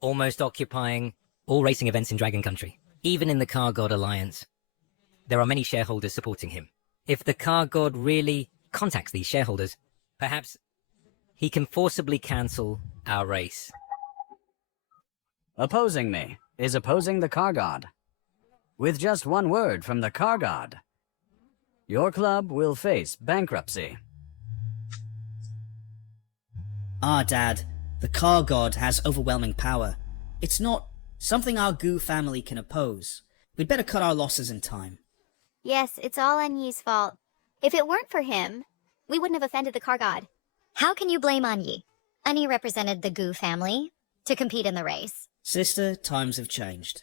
almost occupying all racing events in Dragon Country. Even in the Car God Alliance, there are many shareholders supporting him. If the car god really contacts these shareholders, perhaps he can forcibly cancel our race. Opposing me is opposing the car god. With just one word from the car god, your club will face bankruptcy. Dad, the car god has overwhelming power. It's not something our Gu family can oppose. We'd better cut our losses in time. Yes, it's all Anyi's fault. If it weren't for him, we wouldn't have offended the car god. How can you blame Anyi? Anyi represented the Gu family to compete in the race. Sister, times have changed.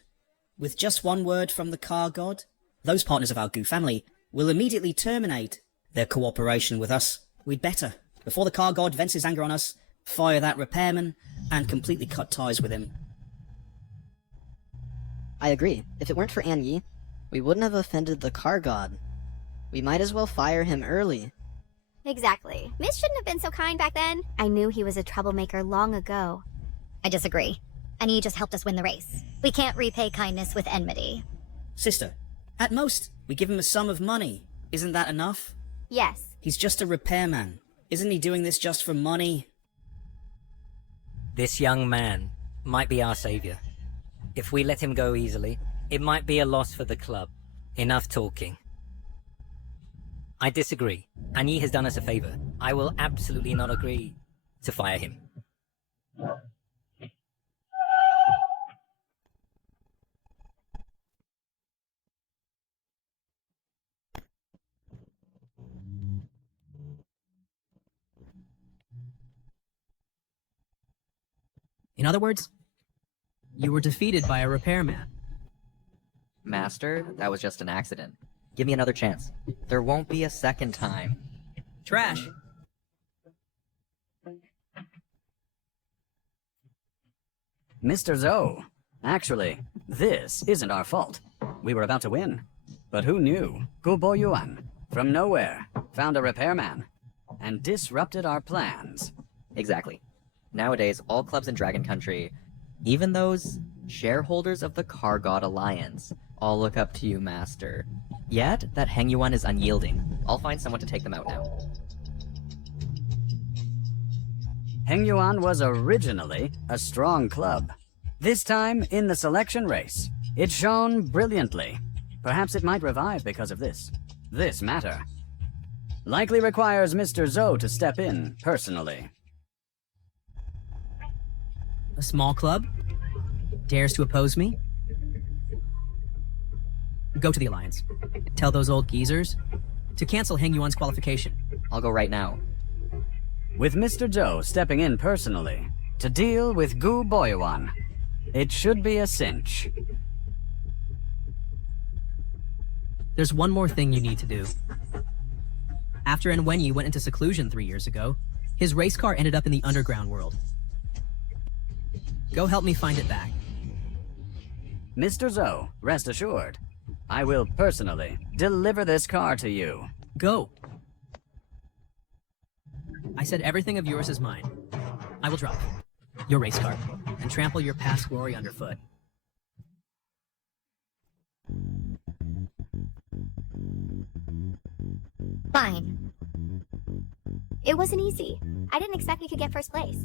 With just one word from the car god, those partners of our Gu family will immediately terminate their cooperation with us. We'd better, before the car god vents his anger on us, fire that repairman and completely cut ties with him. I agree. If it weren't for An Yi, we wouldn't have offended the car god. We might as well fire him early. Exactly. Miss shouldn't have been so kind back then. I knew he was a troublemaker long ago. I disagree. Anyi just helped us win the race. We can't repay kindness with enmity. Sister, at most, we give him a sum of money. Isn't that enough? Yes. He's just a repairman. Isn't he doing this just for money? This young man might be our savior. If we let him go easily, it might be a loss for the club. Enough talking. I disagree. Anyi has done us a favor. I will absolutely not agree to fire him. In other words, you were defeated by a repairman. Master, that was just an accident. Give me another chance. There won't be a second time. Trash. Mr. Zoe, actually, this isn't our fault. We were about to win. But who knew? Gubo Yuan, from nowhere, found a repairman, and disrupted our plans. Exactly. Nowadays, all clubs in Dragon Country, even those shareholders of the Car God Alliance, all look up to you, Master. Yet, that Heng Yuan is unyielding. I'll find someone to take them out now. Heng Yuan was originally a strong club. This time, in the selection race, it shone brilliantly. Perhaps it might revive because of this. This matter. Likely requires Mr. Zoe to step in, personally. A small club? Dares to oppose me? Go to the Alliance. Tell those old geezers to cancel Heng Yuan's qualification. I'll go right now. With Mr. Zhou stepping in personally to deal with Gu Boyuan, it should be a cinch. There's one more thing you need to do. After Wenyi went into seclusion 3 years ago, his race car ended up in the underground world. Go help me find it back. Mr. Zhou, rest assured, I will personally deliver this car to you. Go. I said everything of yours is mine. I will drive your race car and trample your past glory underfoot. Fine. It wasn't easy. I didn't expect we could get first place.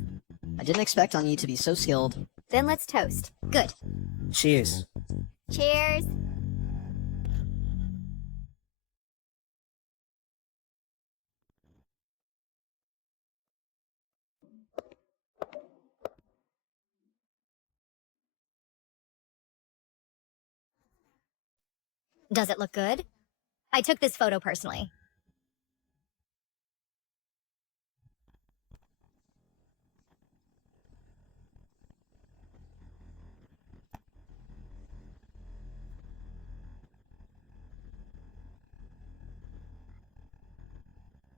I didn't expect on you to be so skilled. Then let's toast. Good. Cheers. Cheers. Does it look good? I took this photo personally.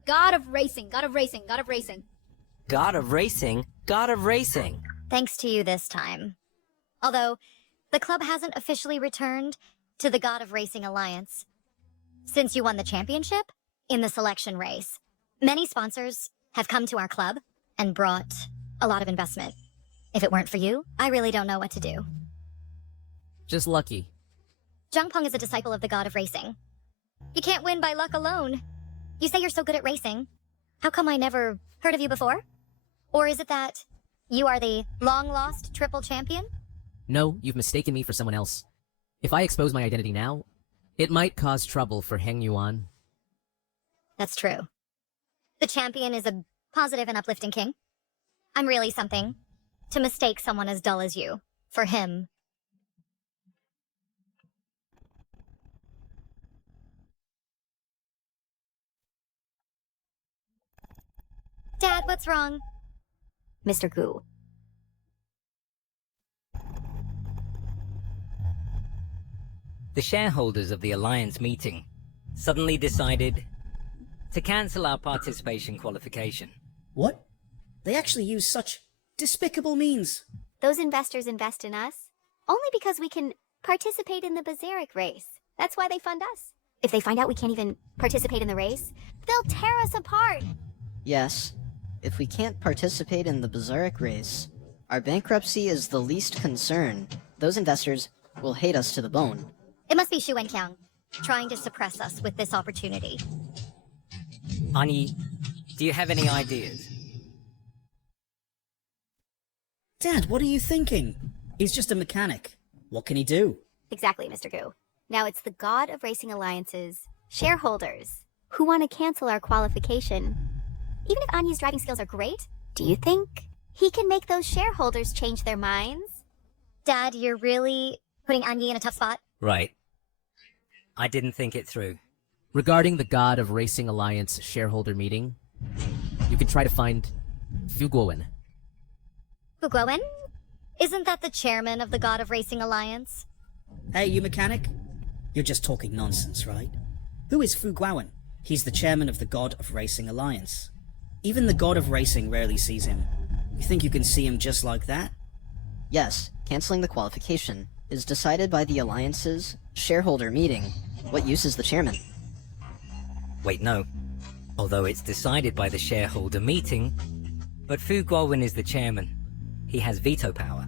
God of racing, God of racing, God of racing. God of racing, God of racing. Thanks to you this time. Although, the club hasn't officially returned to the God of Racing Alliance since you won the championship in the selection race. Many sponsors have come to our club and brought a lot of investment. If it weren't for you, I really don't know what to do. Just lucky. Zhangpeng is a disciple of the God of Racing. You can't win by luck alone. You say you're so good at racing. How come I never heard of you before? Or is it that you are the long-lost triple champion? No, you've mistaken me for someone else. If I expose my identity now, it might cause trouble for Heng Yuan. That's true. The champion is a positive and uplifting king. I'm really something to mistake someone as dull as you for him. Dad, what's wrong? Mr. Gu. The shareholders of the Alliance meeting suddenly decided to cancel our participation qualification. What? They actually use such despicable means. Those investors invest in us only because we can participate in the Bazaric race. That's why they fund us. If they find out we can't even participate in the race, they'll tear us apart. Yes, if we can't participate in the Bazaric race, our bankruptcy is the least concern. Those investors will hate us to the bone. It must be Xu Wenqiang trying to suppress us with this opportunity. Anyi, do you have any ideas? Dad, what are you thinking? He's just a mechanic. What can he do? Exactly, Mr. Gu. Now it's the God of Racing Alliance's shareholders who want to cancel our qualification. Even if Anya's driving skills are great, do you think he can make those shareholders change their minds? Dad, you're really putting Anya in a tough spot? Right. I didn't think it through. Regarding the God of Racing Alliance shareholder meeting, you can try to find Fuguowen. Fuguowen? Isn't that the chairman of the God of Racing Alliance? Hey, you mechanic? You're just talking nonsense, right? Who is Fuguowen? He's the chairman of the God of Racing Alliance. Even the God of Racing rarely sees him. You think you can see him just like that? Yes, canceling the qualification is decided by the Alliance's shareholder meeting. What use is the chairman? Wait, no. Although it's decided by the shareholder meeting, but Fu Guowin is the chairman. He has veto power.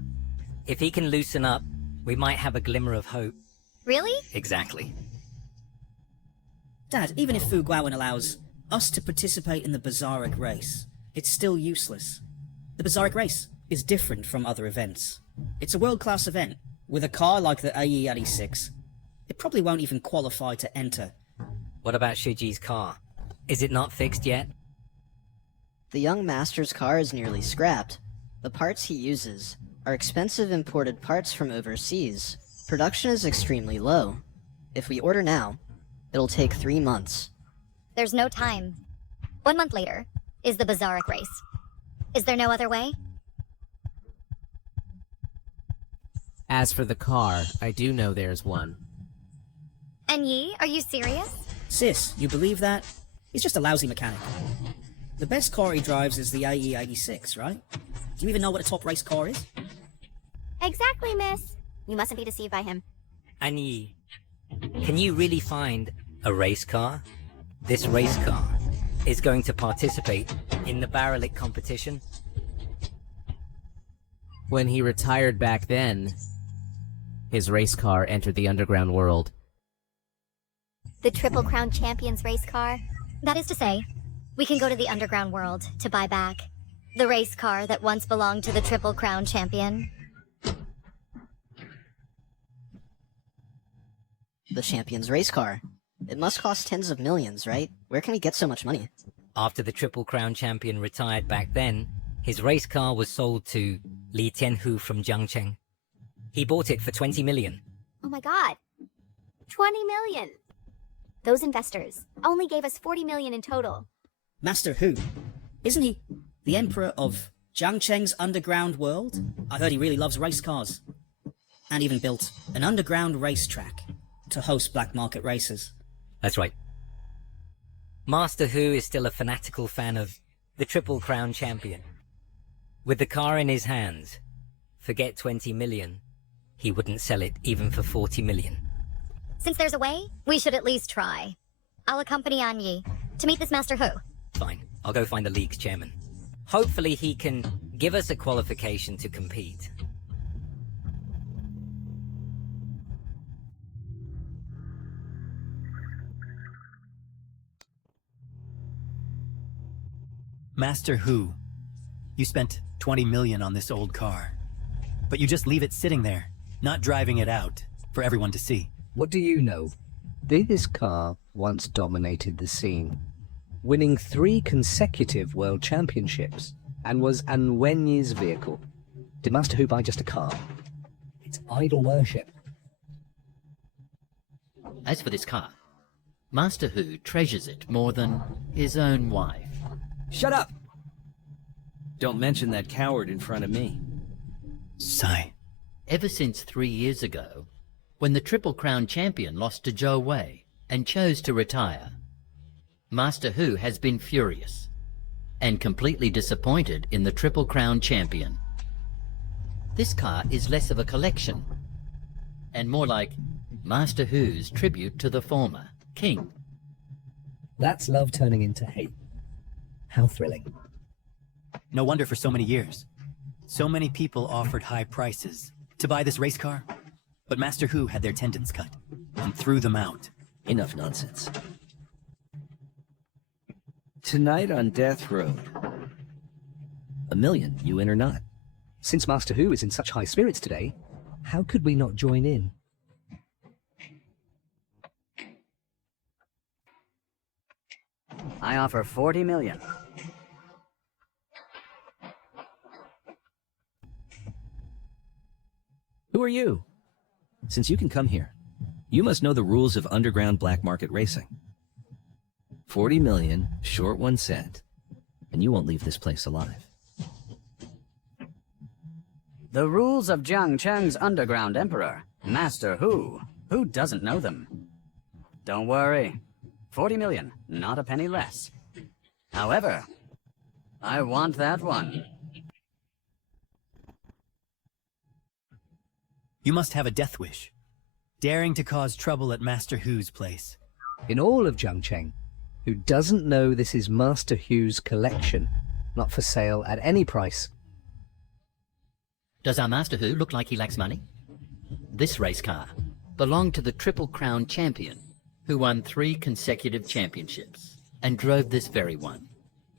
If he can loosen up, we might have a glimmer of hope. Really? Exactly. Dad, even if Fuguowen allows us to participate in the Bazaaric race, it's still useless. The Bazaaric race is different from other events. It's a world-class event. With a car like the AE86, it probably won't even qualify to enter. What about Shuji's car? Is it not fixed yet? The young master's car is nearly scrapped. The parts he uses are expensive imported parts from overseas. Production is extremely low. If we order now, it'll take 3 months. There's no time. 1 month later is the Bazaaric race. Is there no other way? As for the car, I do know there's one. And Yi, are you serious? Sis, you believe that? He's just a lousy mechanic. The best car he drives is the AE86, right? Do you even know what a top race car is? Exactly, miss. You mustn't be deceived by him. Anyi, can you really find a race car? This race car is going to participate in the Barrelic competition? When he retired back then, his race car entered the underground world. The Triple Crown Champions race car? That is to say, we can go to the underground world to buy back the race car that once belonged to the Triple Crown Champion. The champion's race car. It must cost tens of millions, right? Where can we get so much money? After the Triple Crown champion retired back then, his race car was sold to Li Tianhu from Jiangcheng. He bought it for 20 million. Oh my god. 20 million. Those investors only gave us 40 million in total. Master Hu? Isn't he the emperor of Jiangcheng's underground world? I heard he really loves race cars. And even built an underground racetrack to host black market races. That's right. Master Hu is still a fanatical fan of the Triple Crown champion. With the car in his hands, forget 20 million, he wouldn't sell it even for 40 million. Since there's a way, we should at least try. I'll accompany Anyi to meet this Master Hu. Fine, I'll go find the league's chairman. Hopefully he can give us a qualification to compete. Master Hu, you spent 20 million on this old car, but you just leave it sitting there, not driving it out for everyone to see. What do you know? This car once dominated the scene, winning 3 consecutive world championships, and was An Wenyi's vehicle. Did Master Hu buy just a car? It's idol worship. As for this car, Master Hu treasures it more than his own wife. Shut up! Don't mention that coward in front of me. Sigh. Ever since 3 years ago, when the Triple Crown champion lost to Zhou Wei and chose to retire, Master Hu has been furious and completely disappointed in the Triple Crown champion. This car is less of a collection and more like Master Hu's tribute to the former king. That's love turning into hate. How thrilling. No wonder for so many years. So many people offered high prices to buy this race car, but Master Hu had their tendons cut and threw them out. Enough nonsense. Tonight on Death Road. 1 million, you in or not? Since Master Hu is in such high spirits today, how could we not join in? I offer 40 million. Who are you? Since you can come here, you must know the rules of underground black market racing. 40 million, short 1 cent, and you won't leave this place alive. The rules of Jiang Cheng's underground emperor, Master Hu. Who doesn't know them? Don't worry. 40 million, not a penny less. However, I want that one. You must have a death wish. Daring to cause trouble at Master Hu's place. In all of Jiangcheng, who doesn't know this is Master Hu's collection, not for sale at any price? Does our Master Hu look like he lacks money? This race car belonged to the Triple Crown champion, who won 3 consecutive championships, and drove this very one.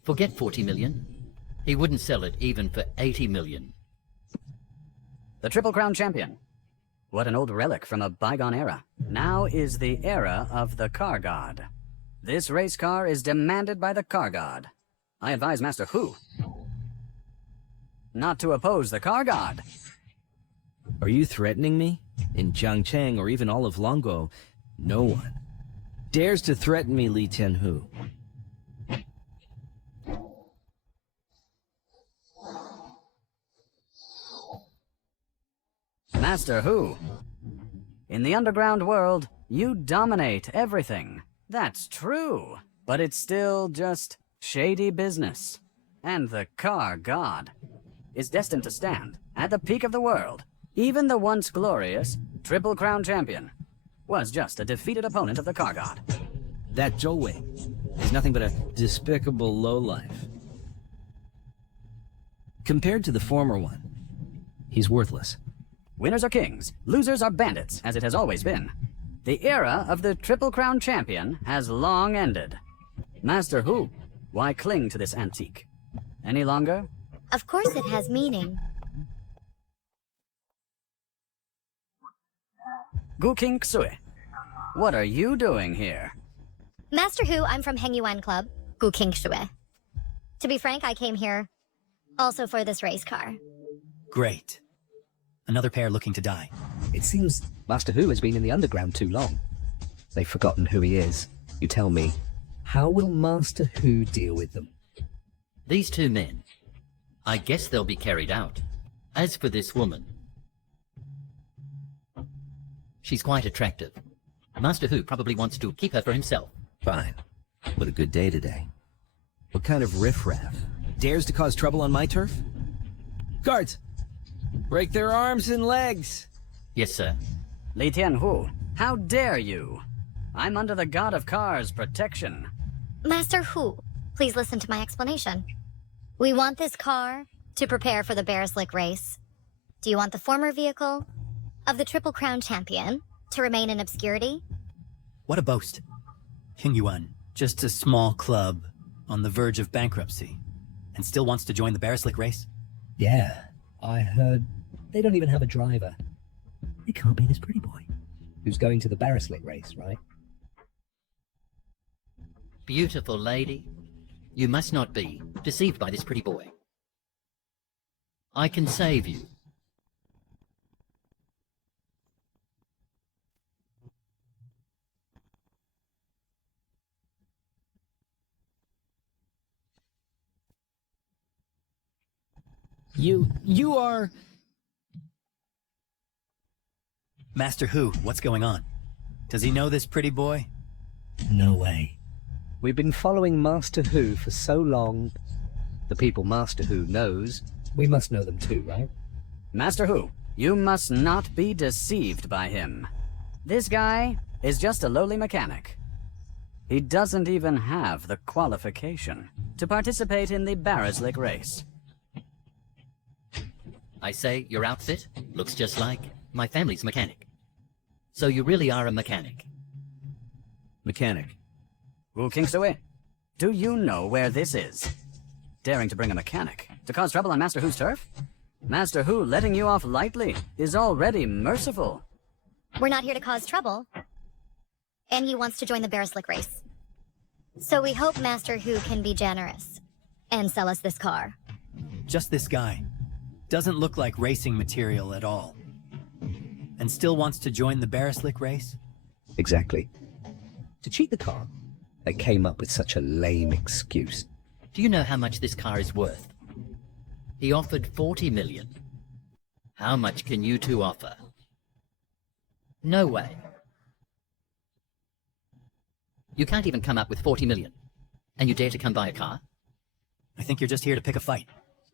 Forget 40 million. He wouldn't sell it even for 80 million. The Triple Crown champion. What an old relic from a bygone era. Now is the era of the car god. This race car is demanded by the car god. I advise Master Hu not to oppose the car god. Are you threatening me? In Jiangcheng or even all of Longo, no one dares to threaten me, Li Tianhu. Master Hu, in the underground world, you dominate everything. That's true, but it's still just shady business. And the car god is destined to stand at the peak of the world. Even the once glorious Triple Crown champion was just a defeated opponent of the car god. That Zhou Wei is nothing but a despicable lowlife. Compared to the former one, he's worthless. Winners are kings, losers are bandits, as it has always been. The era of the Triple Crown champion has long ended. Master Hu, why cling to this antique? Any longer? Of course it has meaning. Gu King Xue, what are you doing here? Master Hu, I'm from Hengyuan Club, Gu King Xue. To be frank, I came here also for this race car. Great. Another pair looking to die. It seems Master Hu has been in the underground too long. They've forgotten who he is. You tell me, how will Master Hu deal with them? These 2 men, I guess they'll be carried out. As for this woman, she's quite attractive. Master Hu probably wants to keep her for himself. Fine. What a good day today. What kind of riffraff dares to cause trouble on my turf? Guards! Break their arms and legs! Yes, sir. Li Tianhu, how dare you? I'm under the god of cars' protection. Master Hu, please listen to my explanation. We want this car to prepare for the Bearslick race. Do you want the former vehicle of the Triple Crown champion to remain in obscurity? What a boast. Hingyuan, just a small club on the verge of bankruptcy, and still wants to join the Bearslick race? Yeah, I heard they don't even have a driver. It can't be this pretty boy who's going to the Bearslick race, right? Beautiful lady, you must not be deceived by this pretty boy. I can save you. You are... Master Hu, what's going on? Does he know this pretty boy? No way. We've been following Master Hu for so long. The people Master Hu knows, we must know them too, right? Master Hu, you must not be deceived by him. This guy is just a lowly mechanic. He doesn't even have the qualification to participate in the Bearslick race. I say your outfit looks just like my family's mechanic. So you really are a mechanic. Mechanic. Wu Kingsue, do you know where this is? Daring to bring a mechanic to cause trouble on Master Hu's turf? Master Hu letting you off lightly is already merciful. We're not here to cause trouble. And he wants to join the Bearslick race. So we hope Master Hu can be generous and sell us this car. Just this guy. Doesn't look like racing material at all. And still wants to join the Barrislick race? Exactly. To cheat the car, they came up with such a lame excuse. Do you know how much this car is worth? He offered 40 million. How much can you two offer? No way. You can't even come up with 40 million. And you dare to come buy a car? I think you're just here to pick a fight.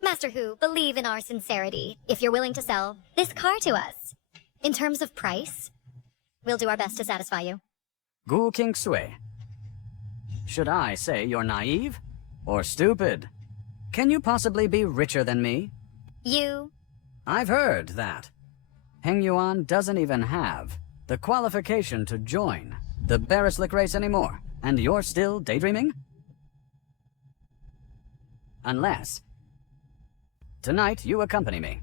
Master Hu, believe in our sincerity if you're willing to sell this car to us. In terms of price, we'll do our best to satisfy you. Gu King Sui. Should I say you're naive? Or stupid? Can you possibly be richer than me? You? I've heard that. Heng Yuan doesn't even have the qualification to join the Barrislick race anymore, and you're still daydreaming? Unless tonight you accompany me.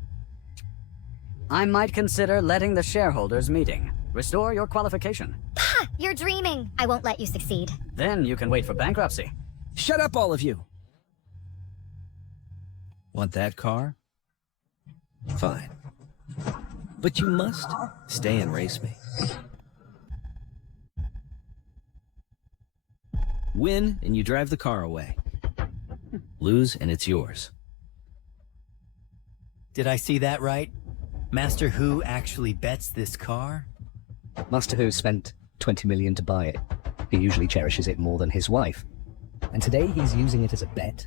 I might consider letting the shareholders meeting restore your qualification. Pah! You're dreaming! I won't let you succeed. Then you can wait for bankruptcy. Shut up, all of you! Want that car? Fine. But you must stay and race me. Win, and you drive the car away. Lose, and it's yours. Did I see that right? Master Hu actually bets this car? Master Hu spent 20 million to buy it. He usually cherishes it more than his wife. And today he's using it as a bet.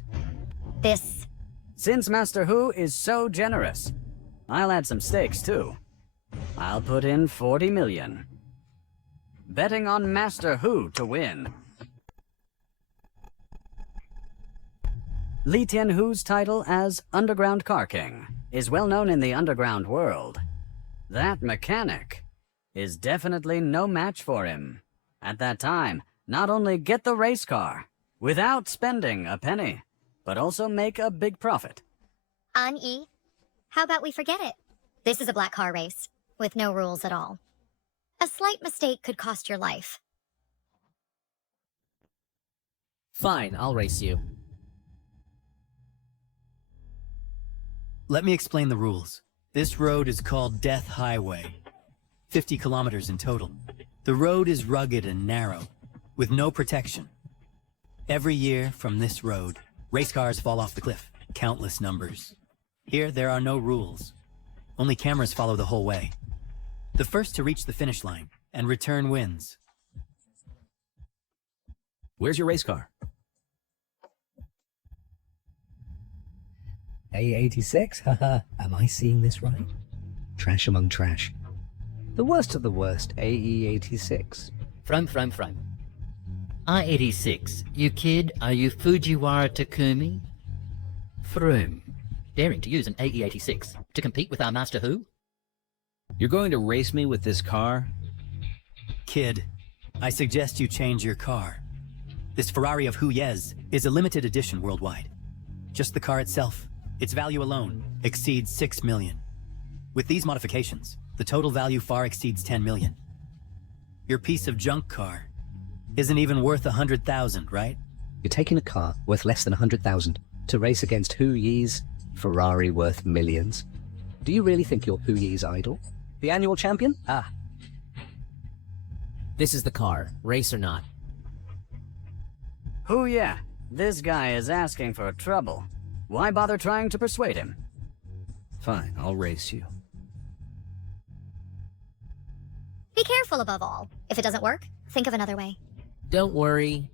Since Master Hu is so generous, I'll add some stakes too. I'll put in 40 million. Betting on Master Hu to win. Li Tianhu's title as Underground Car King is well known in the underground world. That mechanic is definitely no match for him. At that time, not only get the race car without spending a penny, but also make a big profit. An Yi, how about we forget it? This is a black car race, with no rules at all. A slight mistake could cost your life. Fine, I'll race you. Let me explain the rules. This road is called Death Highway. 50 kilometers in total. The road is rugged and narrow, with no protection. Every year from this road, race cars fall off the cliff, countless numbers. Here, there are no rules. Only cameras follow the whole way. The first to reach the finish line and return wins. Where's your race car? A86? Haha, am I seeing this right? Trash among trash. The worst of the worst, AE86. From. I-86, you kid, are you Fujiwara Takumi? Froom. Daring to use an AE86 to compete with our Master Hu? You're going to race me with this car? Kid, I suggest you change your car. This Ferrari of Hu Yez is a limited edition worldwide. Just the car itself, its value alone, exceeds 6 million. With these modifications, the total value far exceeds 10 million. Your piece of junk car isn't even worth 100,000, right? You're taking a car worth less than 100,000 to race against Hu Yi's Ferrari worth millions. Do you really think you're Hu Yi's idol? The annual champion? Ah. This is the car, race or not. Hu yeah, this guy is asking for trouble. Why bother trying to persuade him? Fine, I'll race you. Be careful above all. If it doesn't work, think of another way. Don't worry.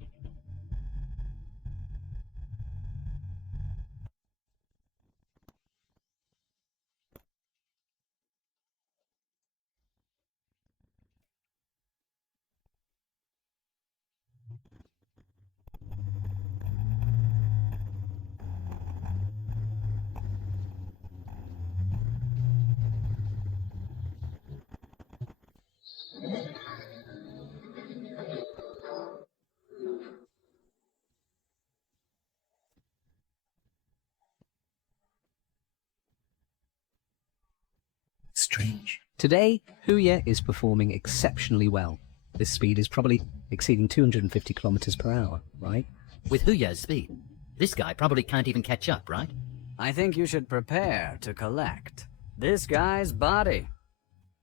Strange. Today, Hu Ye is performing exceptionally well. This speed is probably exceeding 250 kilometers per hour, right? With Huya's speed, this guy probably can't even catch up, right? I think you should prepare to collect this guy's body.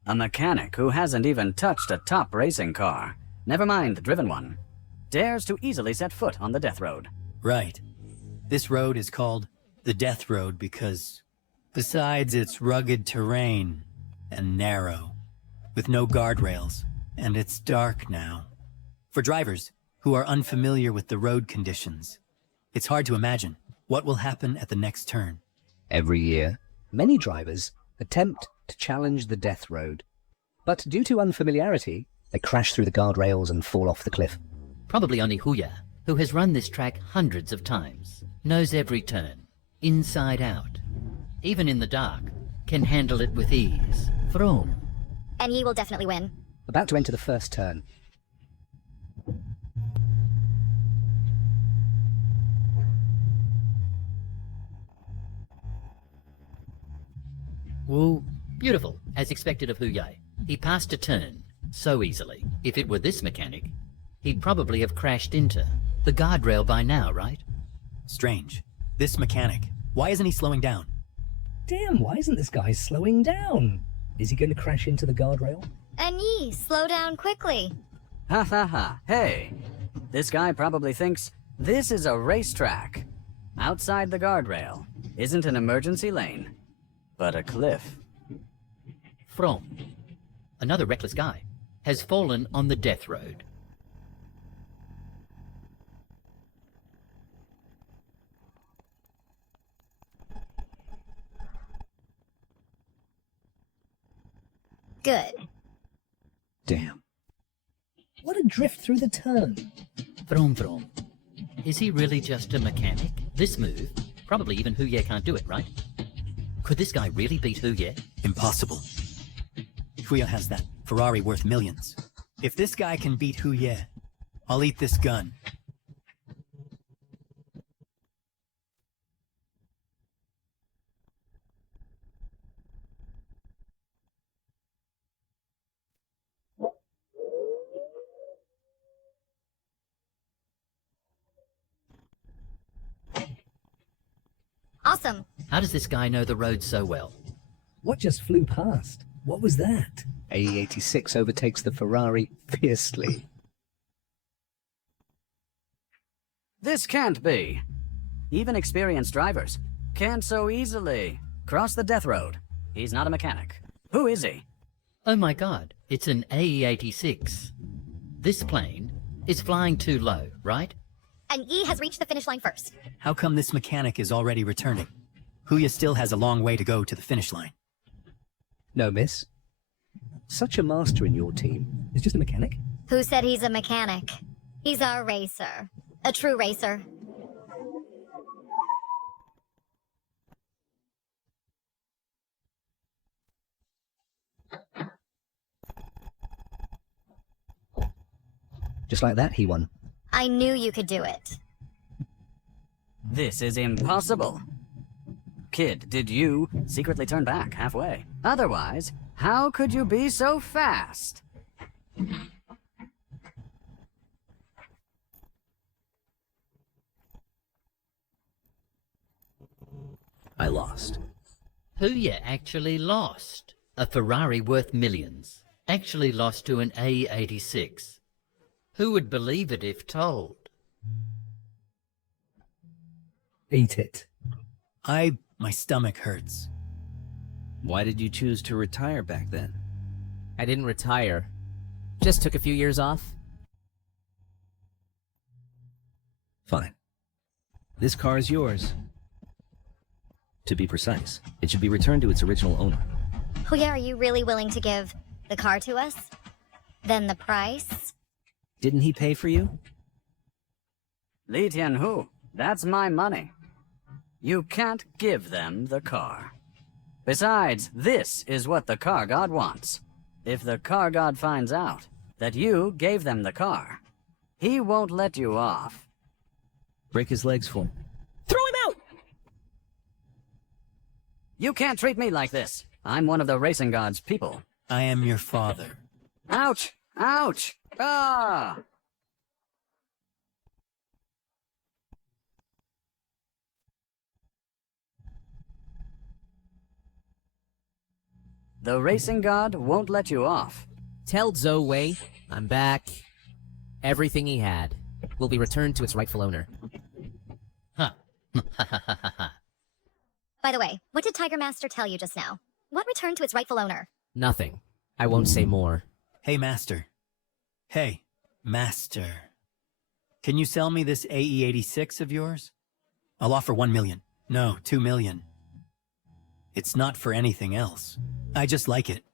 A mechanic who hasn't even touched a top racing car, never mind the driven one, dares to easily set foot on the death road. Right. This road is called the Death Road because, besides its rugged terrain and narrow, with no guardrails, and it's dark now. For drivers who are unfamiliar with the road conditions, it's hard to imagine what will happen at the next turn. Every year, many drivers attempt to challenge the death road, but due to unfamiliarity, they crash through the guardrails and fall off the cliff. Probably only Huya, who has run this track hundreds of times, knows every turn, inside out. Even in the dark, can handle it with ease. Vroom. And ye will definitely win. About to enter the first turn. Woo. Beautiful, as expected of Huya. He passed a turn so easily. If it were this mechanic, he'd probably have crashed into the guardrail by now, right? Strange. This mechanic, why isn't he slowing down? Damn, why isn't this guy slowing down? Is he going to crash into the guardrail? And ye, slow down quickly. Ha ha ha, hey. This guy probably thinks this is a racetrack. Outside the guardrail isn't an emergency lane, but a cliff. From. Another reckless guy has fallen on the death road. Good. Damn. What a drift through the turn. Vroom. Is he really just a mechanic? This move, probably even Huya can't do it, right? Could this guy really beat Huya? Impossible. Huya has that Ferrari worth millions. If this guy can beat Huya, I'll eat this gun. Awesome. How does this guy know the road so well? What just flew past? What was that? AE86 overtakes the Ferrari fiercely. This can't be. Even experienced drivers can't so easily cross the death road. He's not a mechanic. Who is he? Oh my god, it's an AE86. This plane is flying too low, right? And ye has reached the finish line first. How come this mechanic is already returning? Huya still has a long way to go to the finish line. No, miss. Such a master in your team is just a mechanic. Who said he's a mechanic? He's our racer. A true racer. Just like that, he won. I knew you could do it. This is impossible. Kid, did you secretly turn back halfway? Otherwise, how could you be so fast? I lost. Huya actually lost. A Ferrari worth millions. Actually lost to an A86. Who would believe it if told? Eat it. My stomach hurts. Why did you choose to retire back then? I didn't retire. Just took a few years off. Fine. This car is yours. To be precise, it should be returned to its original owner. Oh yeah, are you really willing to give the car to us? Then the price? Didn't he pay for you? Li Tianhu, that's my money. You can't give them the car. Besides, this is what the car god wants. If the car god finds out that you gave them the car, he won't let you off. Break his legs for me. Throw him out! You can't treat me like this. I'm one of the racing god's people. I am your father. Ouch! Ouch! Ah! The racing god won't let you off. Tell Zhou Wei I'm back. Everything he had will be returned to its rightful owner. Huh. By the way, what did Tiger Master tell you just now? What returned to its rightful owner? Nothing. I won't say more. Hey, Master. Hey, Master. Can you sell me this AE-86 of yours? I'll offer 1 million. No, 2 million. It's not for anything else. I just like it.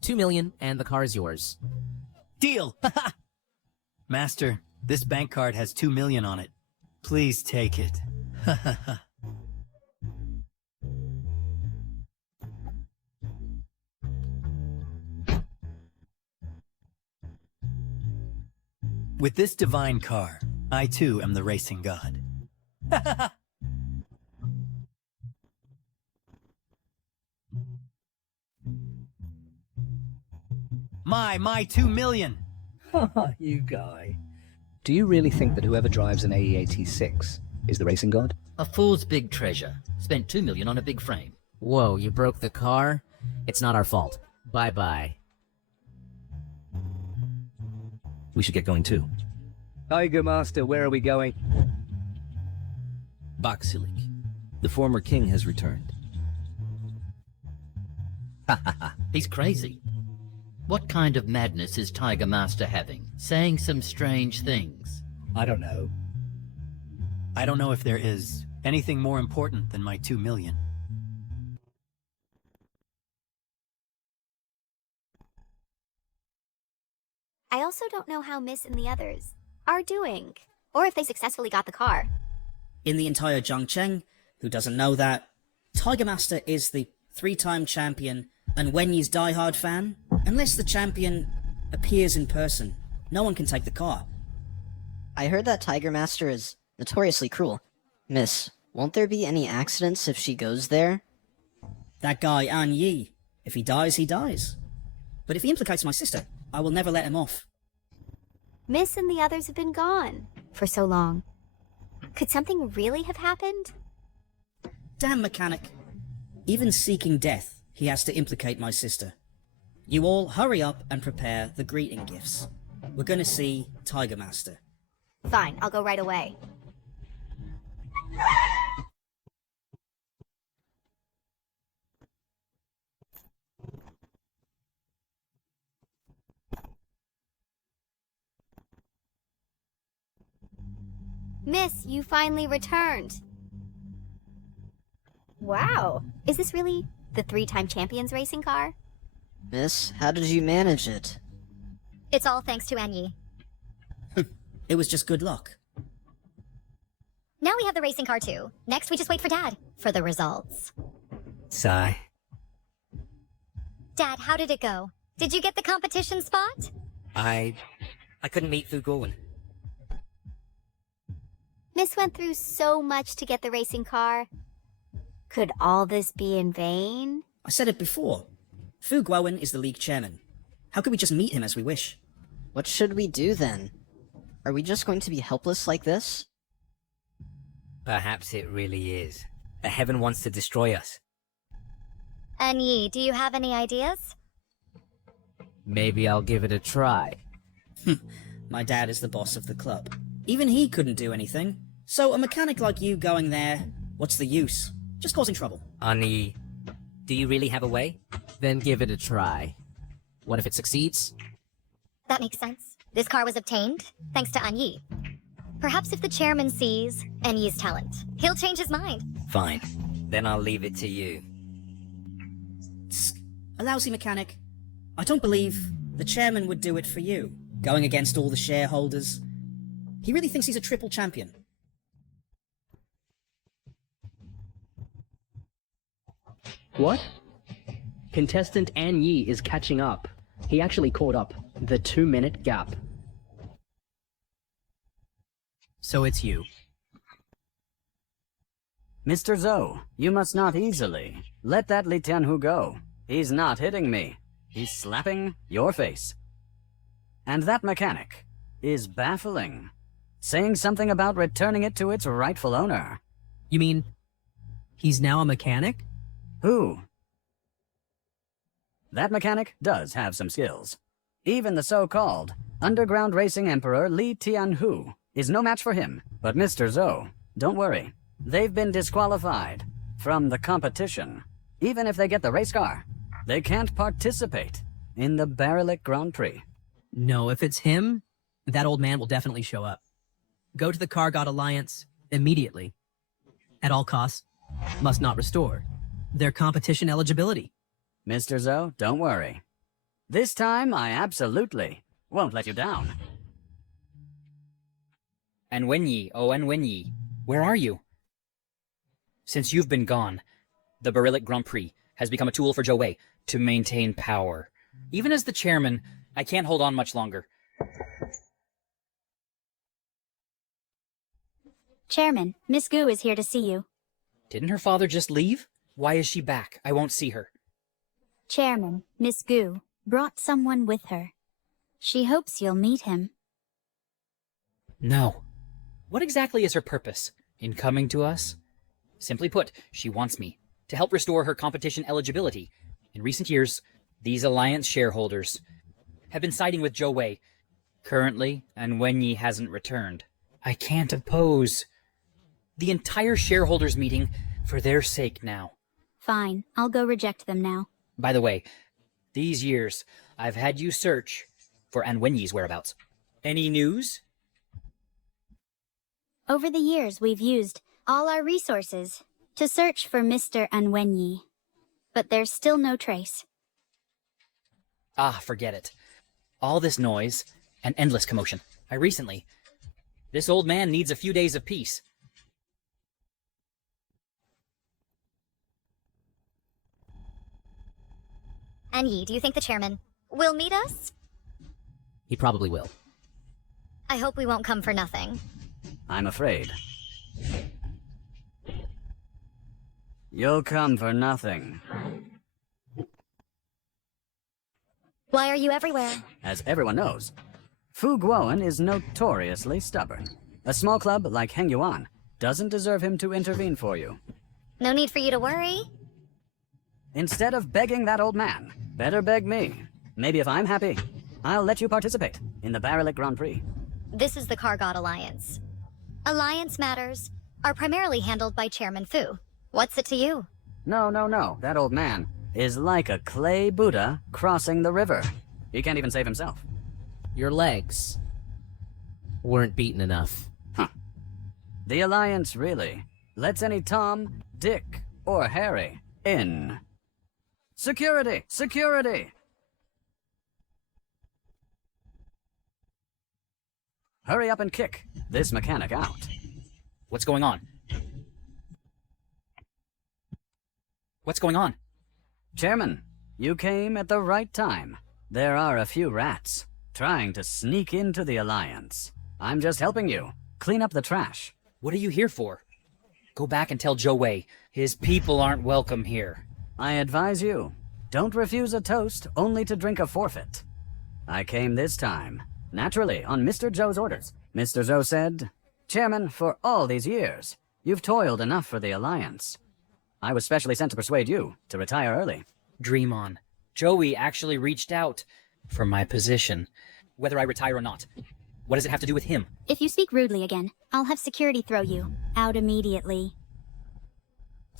2 million, and the car is yours. Deal! Master, this bank card has 2 million on it. Please take it. With this divine car, I too am the racing god. My 2 million! You guy. Do you really think that whoever drives an AE-86 is the racing god? A fool's big treasure. Spent 2 million on a big frame. Whoa, you broke the car? It's not our fault. Bye-bye. We should get going too. Tiger Master, where are we going? Boxilik. The former king has returned. Ha ha ha. He's crazy. What kind of madness is Tiger Master having? Saying some strange things. I don't know. I don't know if there is anything more important than my 2 million. I also don't know how Miss and the others are doing, or if they successfully got the car. In the entire Zhangcheng, who doesn't know that, Tiger Master is the 3-time champion and Wenyi's diehard fan. Unless the champion appears in person, no one can take the car. I heard that Tiger Master is notoriously cruel. Miss, won't there be any accidents if she goes there? That guy, An Yi, if he dies, he dies. But if he implicates my sister, I will never let him off. Miss and the others have been gone for so long. Could something really have happened? Damn mechanic. Even seeking death, he has to implicate my sister. You all hurry up and prepare the greeting gifts. We're gonna see Tiger Master. Fine, I'll go right away. Miss, you finally returned. Wow, is this really the 3-time champions racing car? Miss, how did you manage it? It's all thanks to An Yi. It was just good luck. Now we have the racing car too. Next we just wait for Dad for the results. Sigh. Dad, how did it go? Did you get the competition spot? I couldn't meet Fu Gorwin. Miss went through so much to get the racing car. Could all this be in vain? I said it before. Fu Guowen is the league chairman. How could we just meet him as we wish? What should we do then? Are we just going to be helpless like this? Perhaps it really is. The heaven wants to destroy us. An Yi, do you have any ideas? Maybe I'll give it a try. My dad is the boss of the club. Even he couldn't do anything. So a mechanic like you going there, what's the use? Just causing trouble. Ani, do you really have a way? Then give it a try. What if it succeeds? That makes sense. This car was obtained thanks to An Yi. Perhaps if the chairman sees An Yi's talent, he'll change his mind. Fine. Then I'll leave it to you. Tsk, a lousy mechanic. I don't believe the chairman would do it for you. Going against all the shareholders. He really thinks he's a triple champion. What? Contestant An Yi is catching up. He actually caught up the 2-minute gap. So it's you. Mr. Zhou, you must not easily. Let that Li Tianhu go. He's not hitting me. He's slapping your face. And that mechanic is baffling. Saying something about returning it to its rightful owner. You mean he's now a mechanic? Who? That mechanic does have some skills. Even the so-called underground racing emperor Li Tianhu is no match for him. But Mr. Zhou, don't worry. They've been disqualified from the competition. Even if they get the race car, they can't participate in the Barolik Grand Prix. No, if it's him, that old man will definitely show up. Go to the Car God Alliance immediately. At all costs, must not restore their competition eligibility. Mr. Zhou, don't worry. This time, I absolutely won't let you down. Anwenyi, oh Anwenyi, where are you? Since you've been gone, the Barolik Grand Prix has become a tool for Zhou Wei to maintain power. Even as the chairman, I can't hold on much longer. Chairman, Miss Gu is here to see you. Didn't her father just leave? Why is she back? I won't see her. Chairman, Miss Gu brought someone with her. She hopes you'll meet him. No. What exactly is her purpose in coming to us? Simply put, she wants me to help restore her competition eligibility. In recent years, these Alliance shareholders have been siding with Zhou Wei. Currently, Anwenyi hasn't returned. I can't oppose the entire shareholders meeting for their sake now. Fine, I'll go reject them now. By the way, these years, I've had you search for Anwenyi's whereabouts. Any news? Over the years, we've used all our resources to search for Mr. Anwenyi, but there's still no trace. Ah, forget it. All this noise and endless commotion. This old man needs a few days of peace. Anyi, do you think the chairman will meet us? He probably will. I hope we won't come for nothing. I'm afraid. You'll come for nothing. Why are you everywhere? As everyone knows, Fu Guoan is notoriously stubborn. A small club like Heng Yuan doesn't deserve him to intervene for you. No need for you to worry. Instead of begging that old man, better beg me. Maybe if I'm happy, I'll let you participate in the Barolik Grand Prix. This is the Car God Alliance. Alliance matters are primarily handled by Chairman Fu. What's it to you? No. That old man is like a clay Buddha crossing the river. He can't even save himself. Your legs weren't beaten enough. Huh. The Alliance really lets any Tom, Dick, or Harry in. Security! Security! Hurry up and kick this mechanic out. What's going on? What's going on? Chairman, you came at the right time. There are a few rats trying to sneak into the Alliance. I'm just helping you clean up the trash. What are you here for? Go back and tell Zhou Wei his people aren't welcome here. I advise you, don't refuse a toast only to drink a forfeit. I came this time, naturally, on Mr. Zhou's orders. Mr. Zhou said, Chairman, for all these years, you've toiled enough for the Alliance. I was specially sent to persuade you to retire early. Dream on. Joey actually reached out for my position. Whether I retire or not, what does it have to do with him? If you speak rudely again, I'll have security throw you out immediately.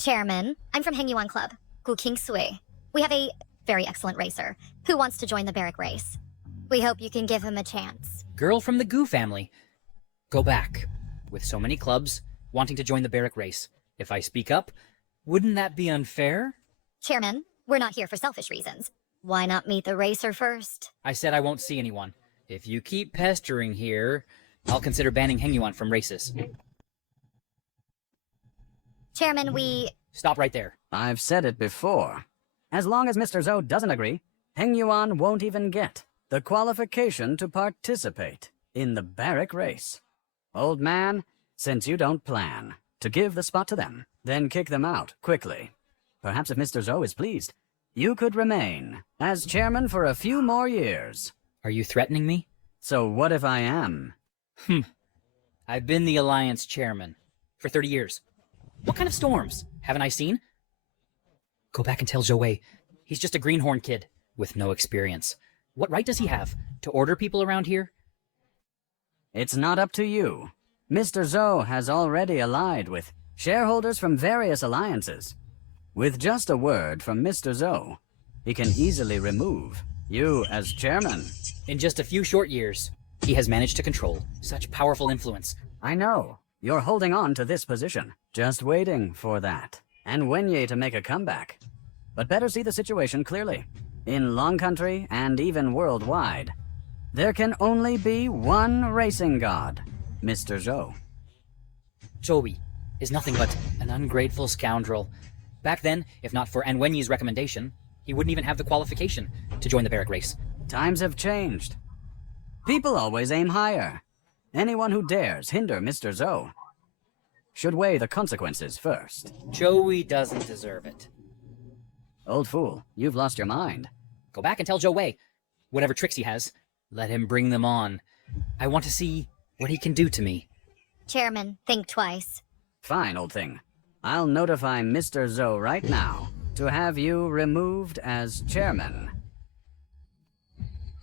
Chairman, I'm from Heng Yuan Club, Gu King Sui. We have a very excellent racer who wants to join the Barrack race. We hope you can give him a chance. Girl from the Gu family. Go back. With so many clubs wanting to join the Barrack race, if I speak up, wouldn't that be unfair? Chairman, we're not here for selfish reasons. Why not meet the racer first? I said I won't see anyone. If you keep pestering here, I'll consider banning Heng Yuan from races. Chairman, we... Stop right there. I've said it before. As long as Mr. Zhou doesn't agree, Heng Yuan won't even get the qualification to participate in the Barrack race. Old man, since you don't plan to give the spot to them, then kick them out quickly. Perhaps if Mr. Zhou is pleased, you could remain as chairman for a few more years. Are you threatening me? So what if I am? I've been the Alliance chairman for 30 years. What kind of storms haven't I seen? Go back and tell Zhou Wei. He's just a greenhorn kid. with no experience. What right does he have to order people around here? It's not up to you. Mr. Zhou has already allied with shareholders from various alliances. With just a word from Mr. Zhou, he can easily remove you as chairman. In just a few short years, he has managed to control such powerful influence. I know. You're holding on to this position, just waiting for that, and Wenye to make a comeback. But better see the situation clearly. In Long Country, and even worldwide, there can only be one racing god, Mr. Zhou. Zhou is nothing but an ungrateful scoundrel. Back then, if not for An Wenyi's recommendation, he wouldn't even have the qualification to join the barrack race. Times have changed. People always aim higher. Anyone who dares hinder Mr. Zhou should weigh the consequences first. Zhou doesn't deserve it. Old fool, you've lost your mind. Go back and tell Zhou Wei. Whatever tricks he has, let him bring them on. I want to see what he can do to me. Chairman, think twice. Fine, old thing. I'll notify Mr. Zhou right now to have you removed as chairman.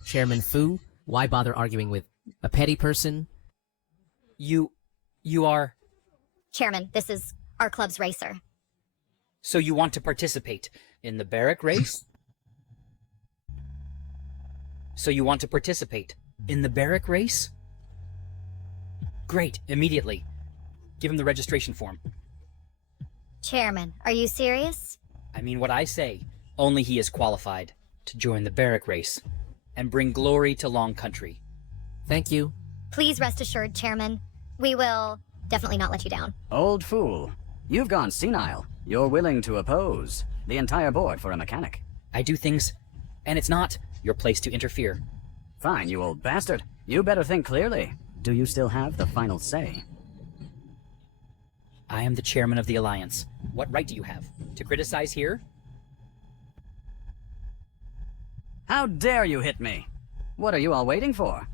Chairman Fu? Why bother arguing with a petty person? You are... Chairman, this is our club's racer. So you want to participate in the barrack race? So you want to participate in the barrack race? Great, immediately. Give him the registration form. Chairman, are you serious? I mean what I say. Only he is qualified to join the barrack race and bring glory to Long Country. Thank you. Please rest assured, Chairman. We will definitely not let you down. Old fool, you've gone senile. You're willing to oppose the entire board for a mechanic. I do things, and it's not your place to interfere. Fine, you old bastard. You better think clearly. Do you still have the final say? I am the chairman of the Alliance. What right do you have to criticize here? How dare you hit me? What are you all waiting for?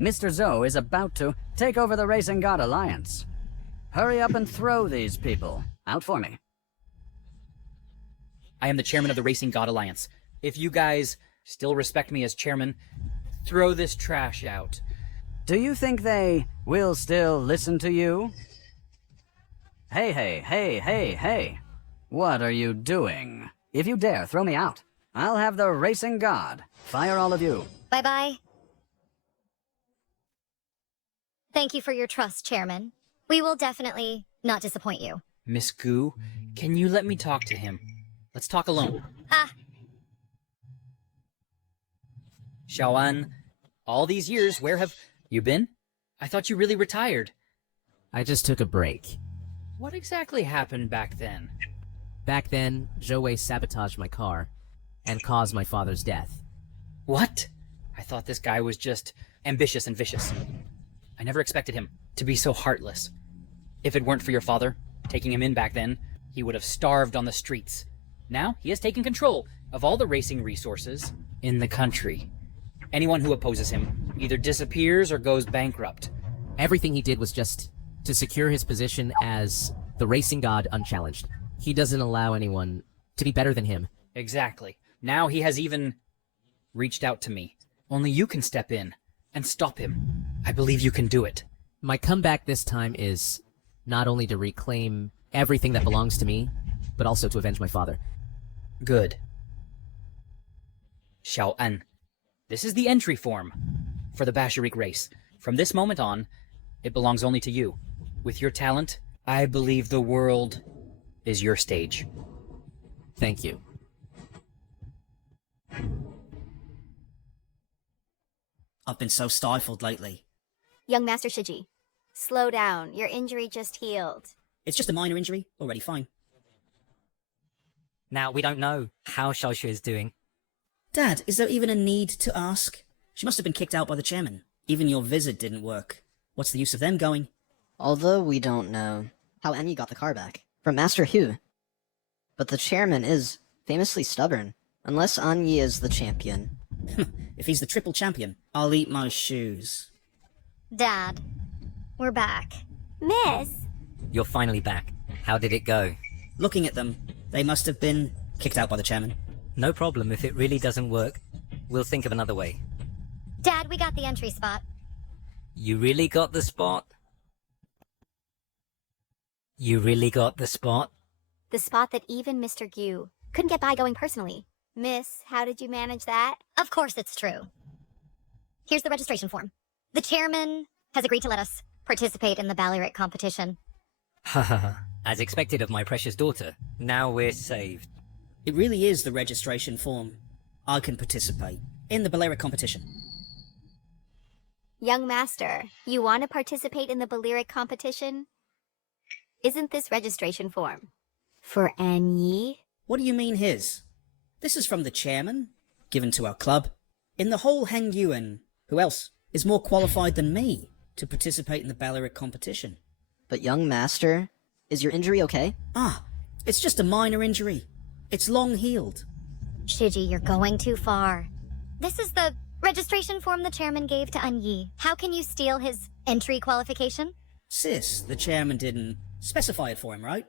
Mr. Zhou is about to take over the Racing God Alliance. Hurry up and throw these people out for me. I am the chairman of the Racing God Alliance. If you guys still respect me as chairman, throw this trash out. Do you think they will still listen to you? Hey. What are you doing? If you dare throw me out, I'll have the Racing God fire all of you. Bye-bye. Thank you for your trust, Chairman. We will definitely not disappoint you. Miss Gu, can you let me talk to him? Let's talk alone. Xiaoan, all these years, where have you been? I thought you really retired. I just took a break. What exactly happened back then? Back then, Zhou Wei sabotaged my car and caused my father's death. What? I thought this guy was just ambitious and vicious. I never expected him to be so heartless. If it weren't for your father taking him in back then, he would have starved on the streets. Now, he has taken control of all the racing resources in the country. Anyone who opposes him either disappears or goes bankrupt. Everything he did was just to secure his position as the racing god unchallenged. He doesn't allow anyone to be better than him. Exactly. Now he has even reached out to me. Only you can step in and stop him. I believe you can do it. My comeback this time is not only to reclaim everything that belongs to me, but also to avenge my father. Good. Xiaoan, this is the entry form for the Basharik race. From this moment on, it belongs only to you. With your talent, I believe the world is your stage. Thank you. I've been so stifled lately. Young Master Shiji, slow down. Your injury just healed. It's just a minor injury. Already fine. Now, we don't know how Xiaoxue is doing. Dad, is there even a need to ask? She must have been kicked out by the chairman. Even your visit didn't work. What's the use of them going? Although we don't know how Emmy got the car back from Master Hu. But the chairman is famously stubborn, unless Anyi is the champion. If he's the triple champion, I'll eat my shoes. Dad, we're back. Miss! You're finally back. How did it go? Looking at them, they must have been kicked out by the chairman. No problem if it really doesn't work. We'll think of another way. Dad, we got the entry spot. You really got the spot? You really got the spot? The spot that even Mr. Gu couldn't get by going personally. Miss, how did you manage that? Of course it's true. Here's the registration form. The chairman has agreed to let us participate in the Ballarat competition. Haha, as expected of my precious daughter. Now we're saved. It really is the registration form. I can participate in the Ballarat competition. Young master, you want to participate in the Ballarat competition? Isn't this registration form for An Yi? What do you mean his? This is from the chairman, given to our club. In the whole Heng Yuan, who else is more qualified than me to participate in the Ballarat competition? But young master, is your injury okay? It's just a minor injury. It's long healed. Shiji, you're going too far. This is the registration form the chairman gave to An Yi. How can you steal his entry qualification? Sis, the chairman didn't specify it for him, right?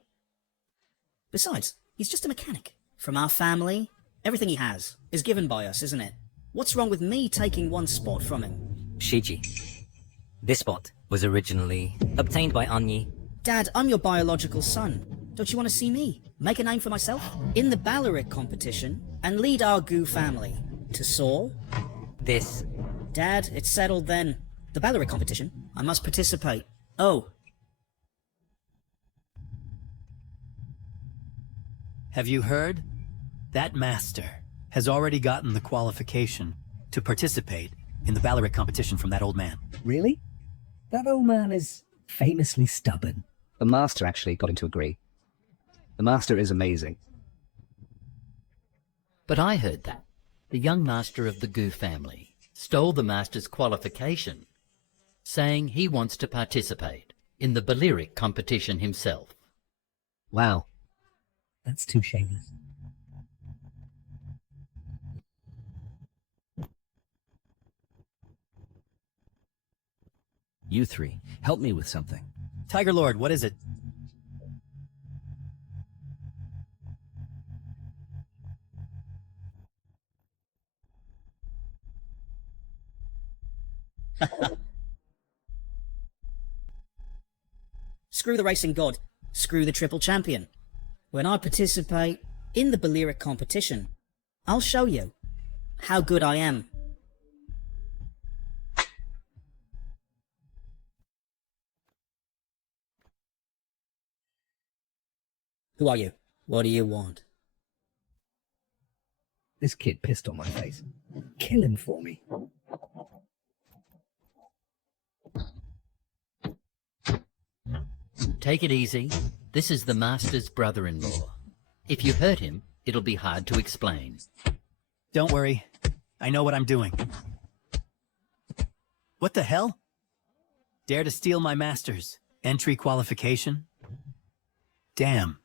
Besides, he's just a mechanic. From our family, everything he has is given by us, isn't it? What's wrong with me taking one spot from him? Shiji, this spot was originally obtained by Anyi. Dad, I'm your biological son. Don't you want to see me make a name for myself in the Ballarat competition and lead our Gu family to soar? This... Dad, it's settled then. The Ballarat competition, I must participate. Oh. Have you heard? That master has already gotten the qualification to participate in the Ballarat competition from that old man. Really? That old man is famously stubborn. The master actually got him to agree. The master is amazing. But I heard that the young master of the Gu family stole the master's qualification, saying he wants to participate in the Ballarat competition himself. Wow. That's too shameless. You three, help me with something. Tiger Lord, what is it? Screw the racing god. Screw the triple champion. When I participate in the Ballarat competition, I'll show you how good I am. Who are you? What do you want? This kid pissed on my face. Kill him for me. Take it easy. This is the master's brother-in-law. If you hurt him, it'll be hard to explain. Don't worry. I know what I'm doing. What the hell? Dare to steal my master's entry qualification? Damn.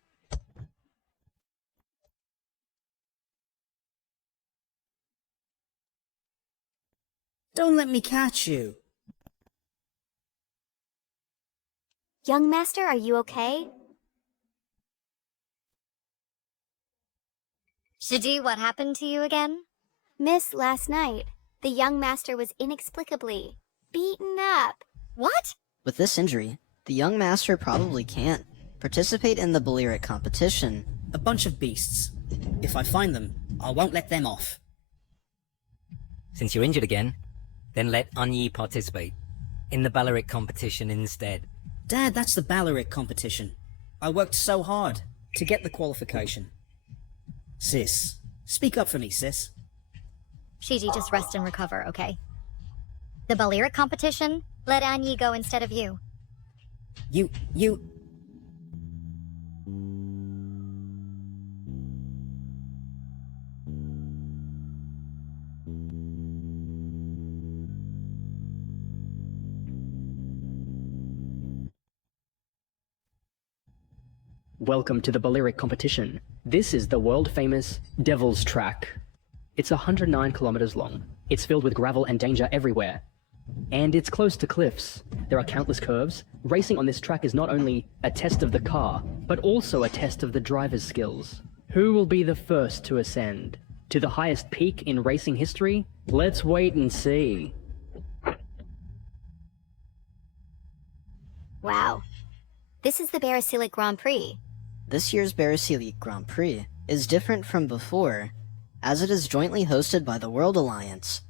Don't let me catch you. Young master, are you okay? Shiji, what happened to you again? Miss, last night, the young master was inexplicably beaten up. What? With this injury, the young master probably can't participate in the Ballarat competition. A bunch of beasts. If I find them, I won't let them off. Since you're injured again, then let Anyi participate in the Ballarat competition instead. Dad, that's the Ballarat competition. I worked so hard to get the qualification. Sis, speak up for me, sis. Shiji, just rest and recover, okay? The Ballarat competition? Let An Yi go instead of you. You... Welcome to the Ballarat competition. This is the world-famous Devil's Track. It's 109 kilometers long. It's filled with gravel and danger everywhere. And it's close to cliffs. There are countless curves. Racing on this track is not only a test of the car, but also a test of the driver's skills. Who will be the first to ascend? To the highest peak in racing history? Let's wait and see. Wow. This is the Barasilic Grand Prix. This year's Barasilic Grand Prix is different from before, as it is jointly hosted by the World Alliance.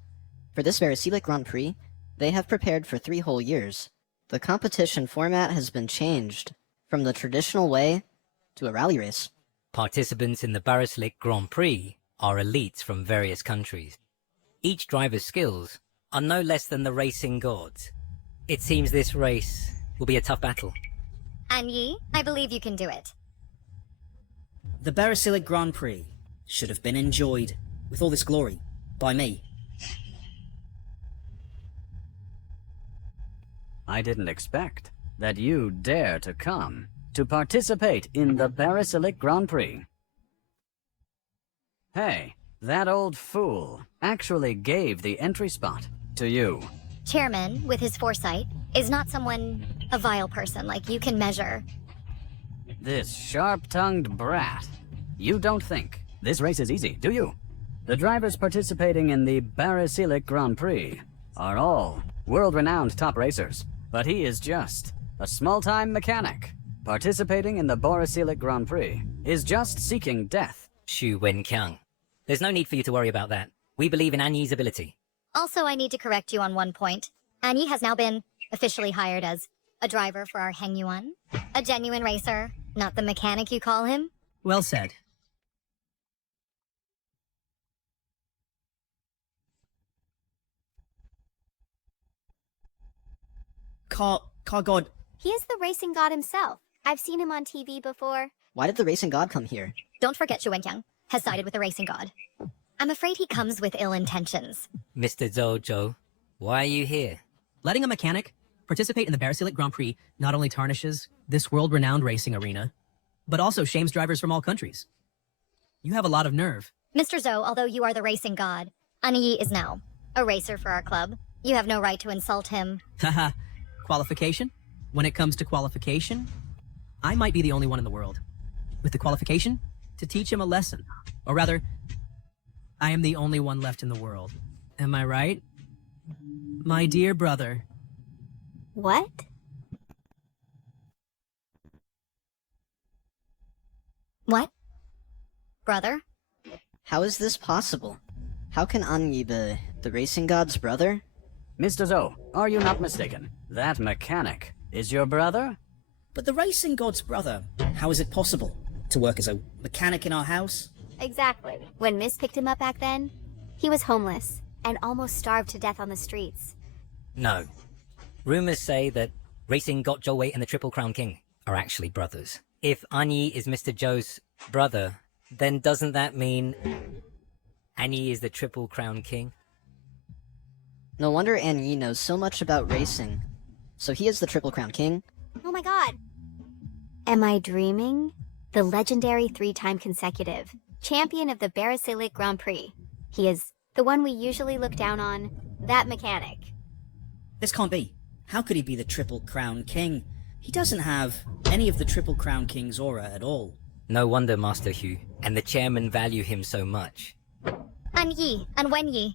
For this Barasilic Grand Prix, they have prepared for 3 whole years. The competition format has been changed from the traditional way to a rally race. Participants in the Barasilic Grand Prix are elites from various countries. Each driver's skills are no less than the racing gods. It seems this race will be a tough battle. Anyi, I believe you can do it. The Barasilic Grand Prix should have been enjoyed, with all this glory, by me. I didn't expect that you dare to come to participate in the Barasilic Grand Prix. Hey, that old fool actually gave the entry spot to you. Chairman, with his foresight, is not someone, a vile person like you can measure. This sharp-tongued brat. You don't think this race is easy, do you? The drivers participating in the Barasilic Grand Prix are all world-renowned top racers, but he is just a small-time mechanic. Participating in the Barasilic Grand Prix is just seeking death. Xu Wenqiang. There's no need for you to worry about that. We believe in Anyi's ability. Also, I need to correct you on one point. Anyi has now been officially hired as a driver for our Heng Yuan. A genuine racer, not the mechanic you call him. Well said. Car God. He is the racing god himself. I've seen him on TV before. Why did the racing god come here? Don't forget Xu Wenqiang has sided with the racing god. I'm afraid he comes with ill intentions. Mr. Zhou, why are you here? Letting a mechanic participate in the Barasilic Grand Prix not only tarnishes this world-renowned racing arena, but also shames drivers from all countries. You have a lot of nerve. Mr. Zhou, although you are the racing god, Anyi is now a racer for our club. You have no right to insult him. Haha. Qualification? When it comes to qualification, I might be the only one in the world with the qualification to teach him a lesson. Or rather, I am the only one left in the world. Am I right? My dear brother. What? What? Brother? How is this possible? How can Anyi be the racing god's brother? Mr. Zhou, are you not mistaken? That mechanic is your brother? But the racing god's brother, how is it possible to work as a mechanic in our house? Exactly. When Miss picked him up back then, he was homeless and almost starved to death on the streets. No. Rumors say that Racing God Zhou Wei and the Triple Crown King are actually brothers. If Anyi is Mr. Zhou's brother, then doesn't that mean Anyi is the Triple Crown King? No wonder Anyi knows so much about racing. So he is the Triple Crown King? Oh my god! Am I dreaming? The legendary 3-time consecutive champion of the Barasilic Grand Prix. He is the one we usually look down on, that mechanic. This can't be. How could he be the Triple Crown King? He doesn't have any of the Triple Crown King's aura at all. No wonder, Master Hu, and the chairman value him so much. Anyi and Wenyi.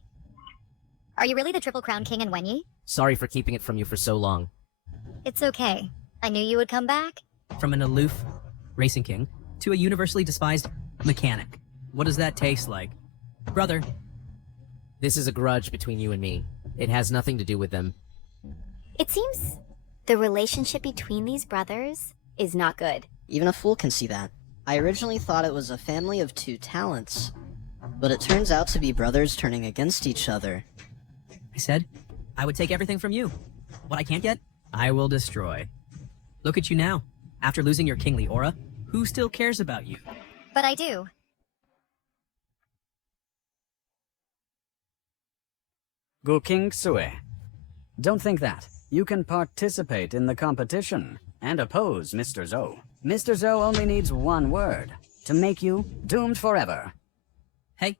Are you really the Triple Crown King and Wenyi? Sorry for keeping it from you for so long. It's okay. I knew you would come back. From an aloof racing king to a universally despised mechanic. What does that taste like? Brother. This is a grudge between you and me. It has nothing to do with them. It seems the relationship between these brothers is not good. Even a fool can see that. I originally thought it was a family of 2 talents, but it turns out to be brothers turning against each other. I said I would take everything from you. What I can't get, I will destroy. Look at you now. After losing your kingly aura, who still cares about you? But I do. Gu King Sue. Don't think that. You can participate in the competition and oppose Mr. Zhou. Mr. Zhou only needs one word to make you doomed forever. Hey,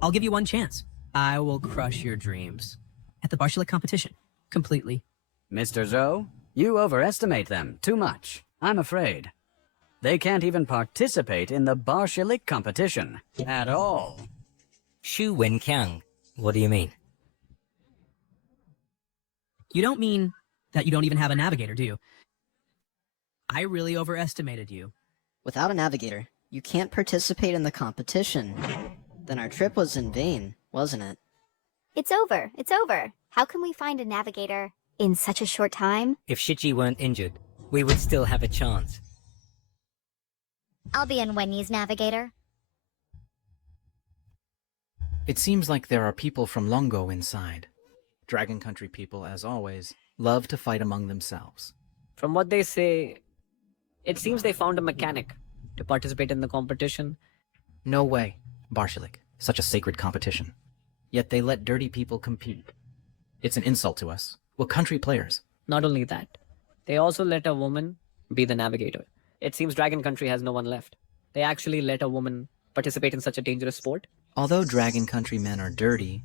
I'll give you one chance. I will crush your dreams. At the Barshalik competition. Completely. Mr. Zhou, you overestimate them too much, I'm afraid. They can't even participate in the Bolshevik competition at all. Shu Wen Kiang. What do you mean? You don't mean that you don't even have a navigator, do you? I really overestimated you. Without a navigator, you can't participate in the competition. Then our trip was in vain, wasn't it? It's over. It's over. How can we find a navigator in such a short time? If Shiji weren't injured, we would still have a chance. I'll be in Wenyi's navigator. It seems like there are people from Longo inside. Dragon Country people, as always, love to fight among themselves. From what they say, it seems they found a mechanic to participate in the competition. No way, Barshelik. Such a sacred competition. Yet they let dirty people compete. It's an insult to us. We're country players. Not only that, they also let a woman be the navigator. It seems Dragon Country has no one left. They actually let a woman participate in such a dangerous sport. Although Dragon Country men are dirty,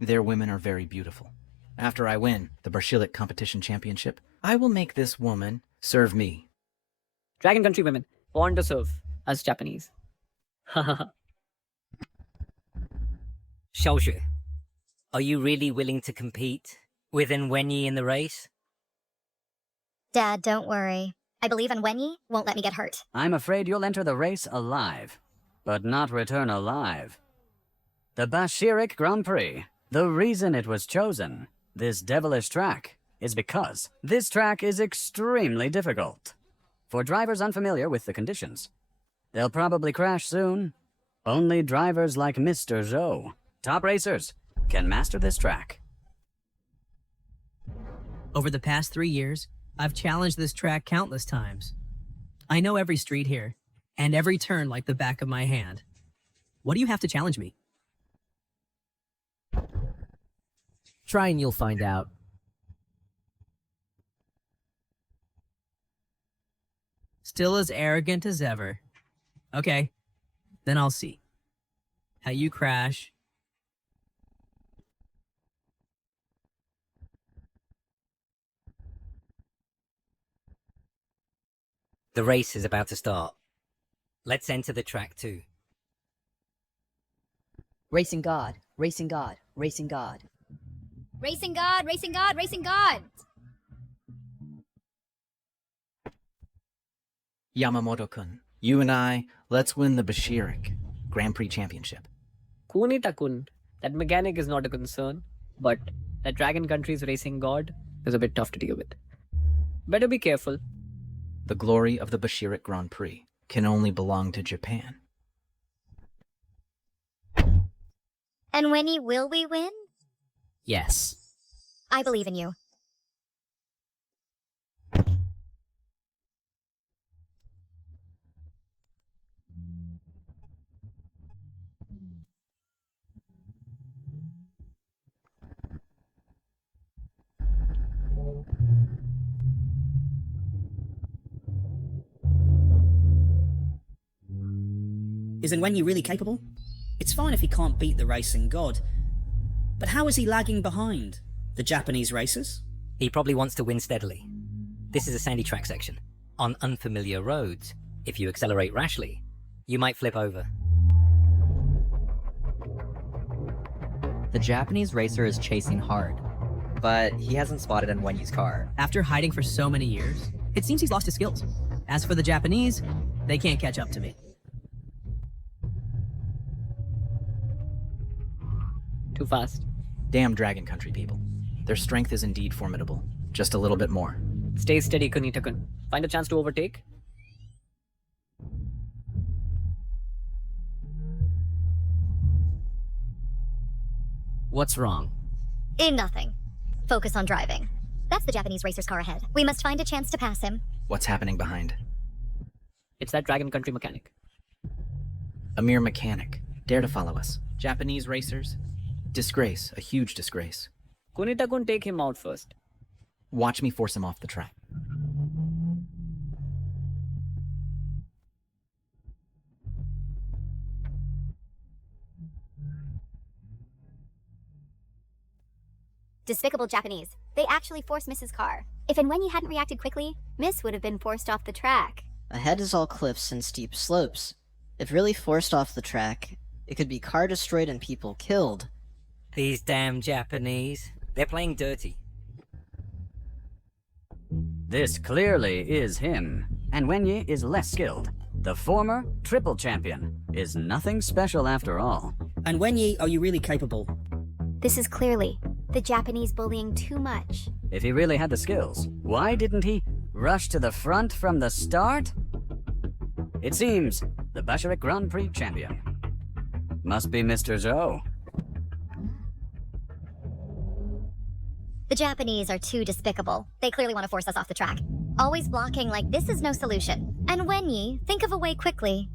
their women are very beautiful. After I win the Barshelik competition championship, I will make this woman serve me. Dragon Country women want to serve us Japanese. Xiaoxue, are you really willing to compete with Wenyi in the race? Dad, don't worry. I believe in Wenyi won't let me get hurt. I'm afraid you'll enter the race alive, but not return alive. The Barshelik Grand Prix. The reason it was chosen, this devilish track, is because this track is extremely difficult. For drivers unfamiliar with the conditions, they'll probably crash soon. Only drivers like Mr. Zhou, top racers, can master this track. Over the past 3 years, I've challenged this track countless times. I know every street here, and every turn like the back of my hand. What do you have to challenge me? Try and you'll find out. Still as arrogant as ever. Okay, then I'll see. How you crash. The race is about to start. Let's enter the track too. Racing God, racing God, racing God. Racing God, racing God, racing God! Yamamoto-kun, you and I, let's win the Barshelik Grand Prix Championship. Kunita-kun, that mechanic is not a concern, but that Dragon Country's racing god is a bit tough to deal with. Better be careful. The glory of the Barshelik Grand Prix can only belong to Japan. And Wenyi, will we win? Yes. I believe in you. Is Wenyi really capable? It's fine if he can't beat the racing god, but how is he lagging behind the Japanese racers? He probably wants to win steadily. This is a sandy track section. On unfamiliar roads, if you accelerate rashly, you might flip over. The Japanese racer is chasing hard, but he hasn't spotted Wenyi's car. After hiding for so many years, it seems he's lost his skills. As for the Japanese, they can't catch up to me. Too fast. Damn Dragon Country people. Their strength is indeed formidable. Just a little bit more. Stay steady, Kunita-kun. Find a chance to overtake. What's wrong? Nothing. Focus on driving. That's the Japanese racer's car ahead. We must find a chance to pass him. What's happening behind? It's that Dragon Country mechanic. A mere mechanic. Dare to follow us. Japanese racers? Disgrace. A huge disgrace. Kunita-kun, take him out first. Watch me force him off the track. Despicable Japanese. They actually forced Miss's car. If Wenyi hadn't reacted quickly, Miss would have been forced off the track. Ahead is all cliffs and steep slopes. If really forced off the track, it could be car destroyed and people killed. These damn Japanese. They're playing dirty. This clearly is him, and Wenyi is less skilled. The former triple champion is nothing special after all. And Wenyi, are you really capable? This is clearly the Japanese bullying too much. If he really had the skills, why didn't he rush to the front from the start? It seems the Bashiric Grand Prix champion must be Mr. Zhou. The Japanese are too despicable. They clearly want to force us off the track. Always blocking like this is no solution. And Wenyi, think of a way quickly.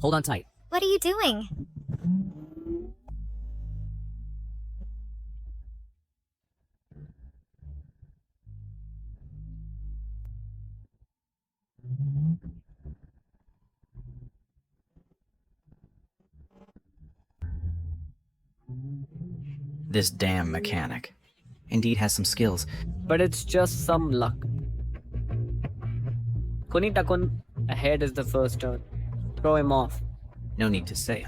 Hold on tight. What are you doing? This damn mechanic. Indeed has some skills. But it's just some luck. Kunita-kun, ahead is the first turn. Throw him off. No need to say.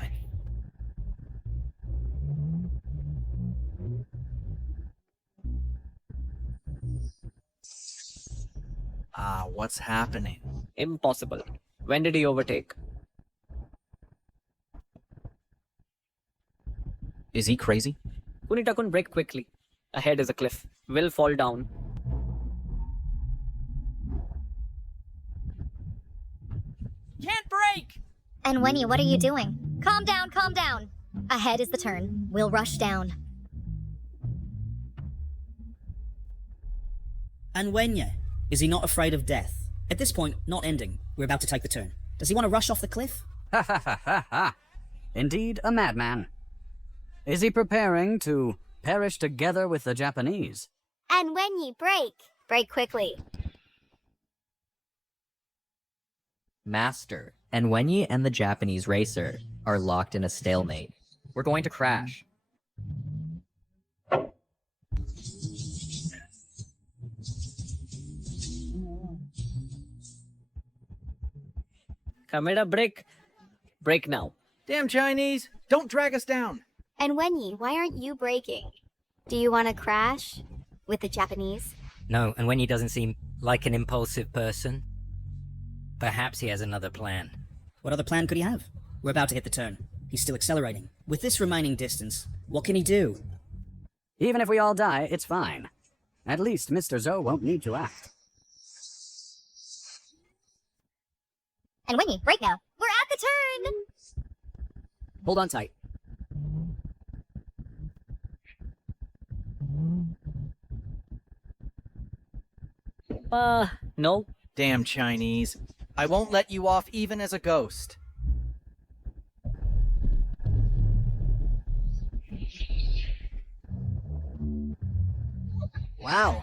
What's happening? Impossible. When did he overtake? Is he crazy? Kunita-kun, brake quickly. Ahead is a cliff. Will fall down. Can't brake! And Wenyi, what are you doing? Calm down, calm down. Ahead is the turn. We'll rush down. And Wenyi, is he not afraid of death? At this point, not ending. We're about to take the turn. Does he want to rush off the cliff? Ha ha ha ha ha! Indeed, a madman. Is he preparing to perish together with the Japanese? And Wenyi, brake! Brake quickly. Master, and Wenyi and the Japanese racer are locked in a stalemate. We're going to crash. Kameda, brake. Brake now. Damn Chinese! Don't drag us down! And Wenyi, why aren't you braking? Do you want to crash with the Japanese? No, and when he doesn't seem like an impulsive person, perhaps he has another plan. What other plan could he have? We're about to hit the turn. He's still accelerating. With this remaining distance, what can he do? Even if we all die, it's fine. At least Mr. Zhou won't need to act. And Wenyi, brake now. We're at the turn! Hold on tight. No. Damn Chinese. I won't let you off even as a ghost. Wow.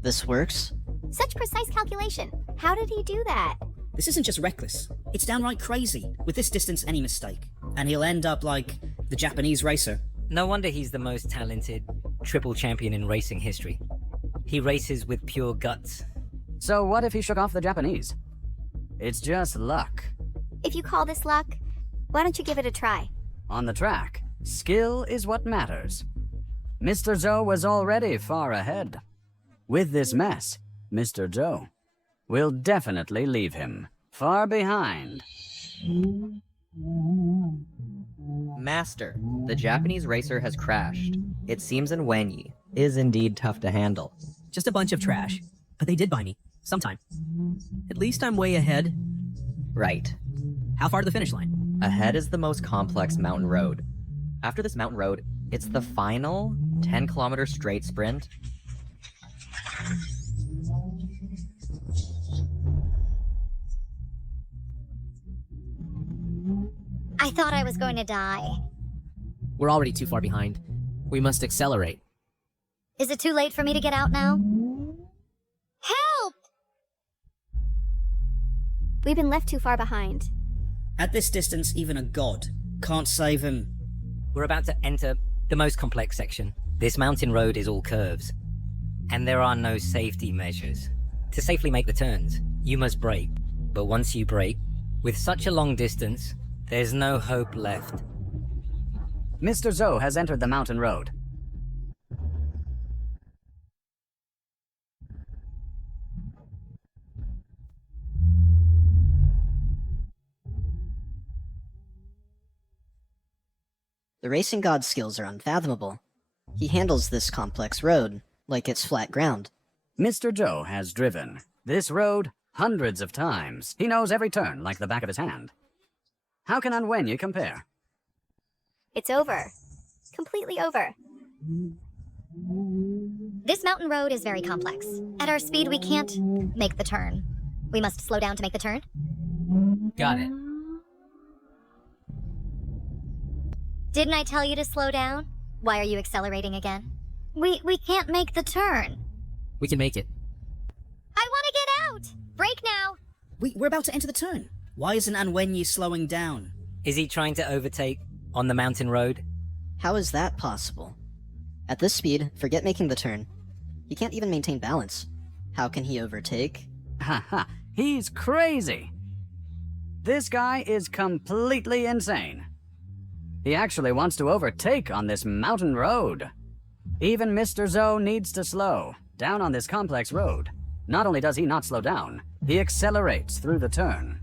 This works? Such precise calculation. How did he do that? This isn't just reckless. It's downright crazy. With this distance, any mistake. And he'll end up like the Japanese racer. No wonder he's the most talented triple champion in racing history. He races with pure guts. So what if he shook off the Japanese? It's just luck. If you call this luck, why don't you give it a try? On the track, skill is what matters. Mr. Zhou was already far ahead. With this mess, Mr. Zhou will definitely leave him far behind. Master, the Japanese racer has crashed. It seems Wenyi is indeed tough to handle. Just a bunch of trash. But they did buy me. Sometime. At least I'm way ahead. Right. How far to the finish line? Ahead is the most complex mountain road. After this mountain road, it's the final 10-kilometer straight sprint. I thought I was going to die. We're already too far behind. We must accelerate. Is it too late for me to get out now? Help! We've been left too far behind. At this distance, even a god can't save him. We're about to enter the most complex section. This mountain road is all curves. And there are no safety measures. To safely make the turns, you must brake. But once you brake, with such a long distance, there's no hope left. Mr. Zhou has entered the mountain road. The racing god's skills are unfathomable. He handles this complex road like it's flat ground. Mr. Zhou has driven this road hundreds of times. He knows every turn like the back of his hand. How can Anwenyi compare? It's over. Completely over. This mountain road is very complex. At our speed, we can't make the turn. We must slow down to make the turn. Got it. Didn't I tell you to slow down? Why are you accelerating again? We can't make the turn. We can make it. I want to get out! Brake now! We're about to enter the turn. Why isn't Anwenyi slowing down? Is he trying to overtake on the mountain road? How is that possible? At this speed, forget making the turn. He can't even maintain balance. How can he overtake? Haha, he's crazy! This guy is completely insane. He actually wants to overtake on this mountain road. Even Mr. Zhou needs to slow down on this complex road. Not only does he not slow down, he accelerates through the turn.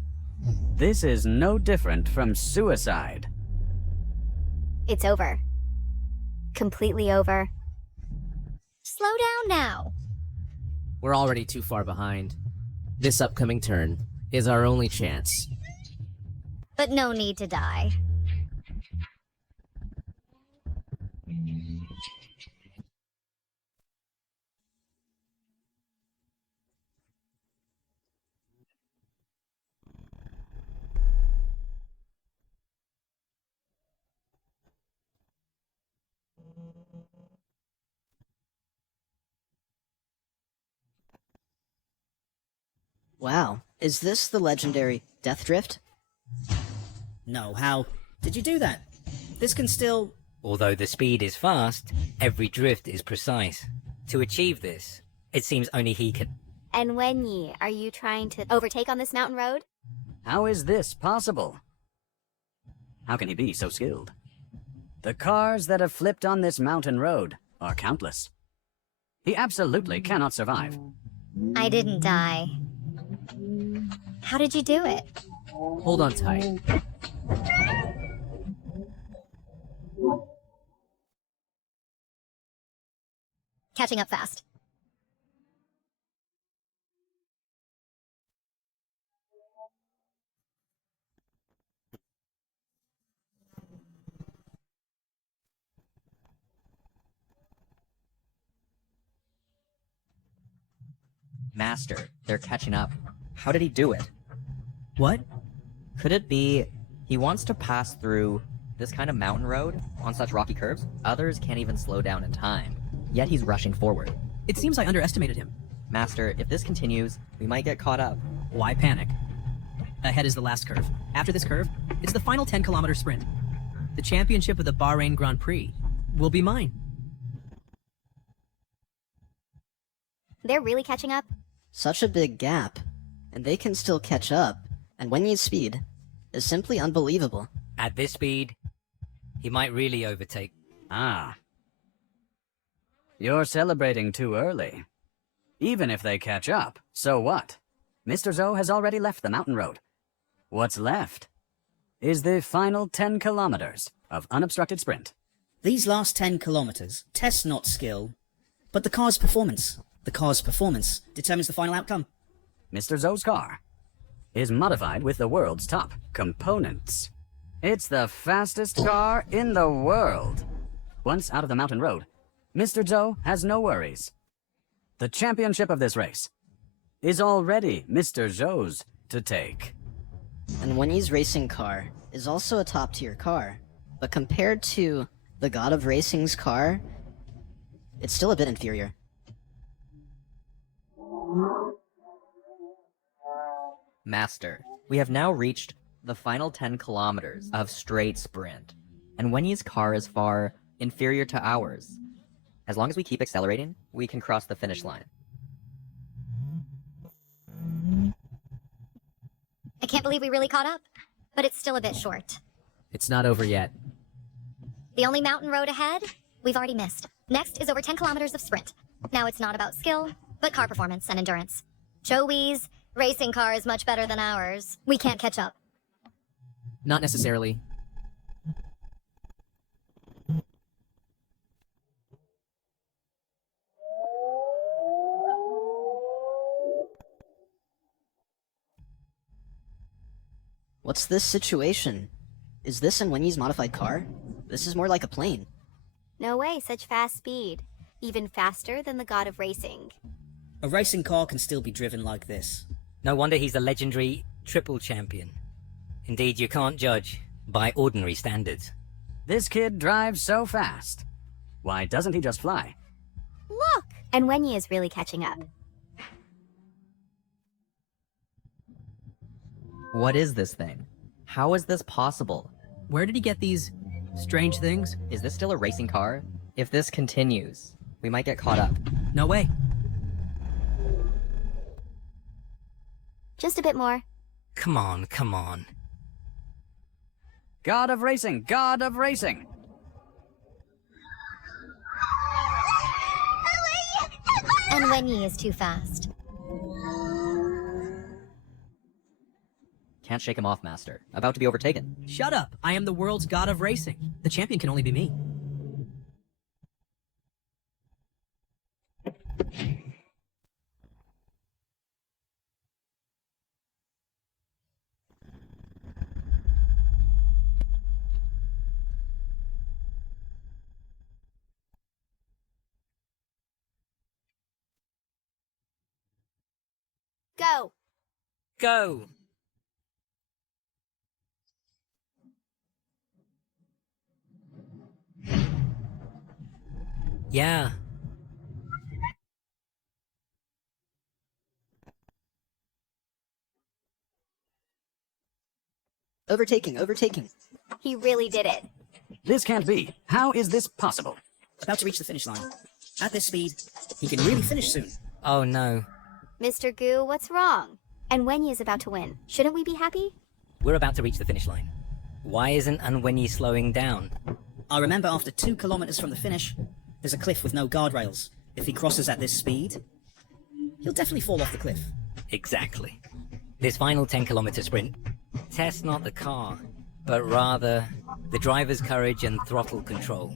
This is no different from suicide. It's over. Completely over. Slow down now. We're already too far behind. This upcoming turn is our only chance. But no need to die. Wow, is this the legendary Death Drift? No, how did you do that? This can still... Although the speed is fast, every drift is precise. To achieve this, it seems only he can... And Wenyi, are you trying to overtake on this mountain road? How is this possible? How can he be so skilled? The cars that have flipped on this mountain road are countless. He absolutely cannot survive. I didn't die. How did you do it? Hold on tight. Catching up fast. Master, they're catching up. How did he do it? What? Could it be he wants to pass through this kind of mountain road on such rocky curves? Others can't even slow down in time, yet he's rushing forward. It seems I underestimated him. Master, if this continues, we might get caught up. Why panic? Ahead is the last curve. After this curve, it's the final 10-kilometer sprint. The championship of the Bahrain Grand Prix will be mine. They're really catching up? Such a big gap, and they can still catch up, and Wenyi's speed is simply unbelievable. At this speed, he might really overtake. Ah. You're celebrating too early. Even if they catch up, so what? Mr. Zhou has already left the mountain road. What's left is the final 10 kilometers of unobstructed sprint. These last 10 kilometers test not skill, but the car's performance. The car's performance determines the final outcome. Mr. Zhou's car is modified with the world's top components. It's the fastest car in the world. Once out of the mountain road, Mr. Zhou has no worries. The championship of this race is already Mr. Zhou's to take. And Wenyi's racing car is also a top-tier car, but compared to the God of Racing's car, it's still a bit inferior. Master, we have now reached the final 10 kilometers of straight sprint, and Wenyi's car is far inferior to ours. As long as we keep accelerating, we can cross the finish line. can't believe we really caught up. But it's still a bit short. It's not over yet. The only mountain road ahead, we've already missed. Next is over 10 kilometers of sprint. Now it's not about skill, but car performance and endurance. Joey's racing car is much better than ours. We can't catch up. Not necessarily. What's this situation? Is this Wenyi's modified car? This is more like a plane. No way, such fast speed. Even faster than the god of racing. A racing car can still be driven like this. No wonder he's the legendary triple champion. Indeed, you can't judge by ordinary standards. This kid drives so fast. Why doesn't he just fly? Look! And Wenyi is really catching up. What is this thing? How is this possible? Where did he get these strange things? Is this still a racing car? If this continues, we might get caught up. No way. Just a bit more. Come on, come on. God of racing! God of racing! And Wenyi is too fast. Can't shake him off, Master. About to be overtaken. Shut up! I am the world's god of racing. The champion can only be me. Go! Go! Yeah. Overtaking. He really did it. This can't be. How is this possible? About to reach the finish line. At this speed, he can really finish soon. Oh no. Mr. Goo, what's wrong? And Wenyi is about to win. Shouldn't we be happy? We're about to reach the finish line. Why isn't Wenyi slowing down? I remember after 2 kilometers from the finish, there's a cliff with no guardrails. If he crosses at this speed, he'll definitely fall off the cliff. Exactly. This final 10-kilometer sprint tests not the car, but rather the driver's courage and throttle control.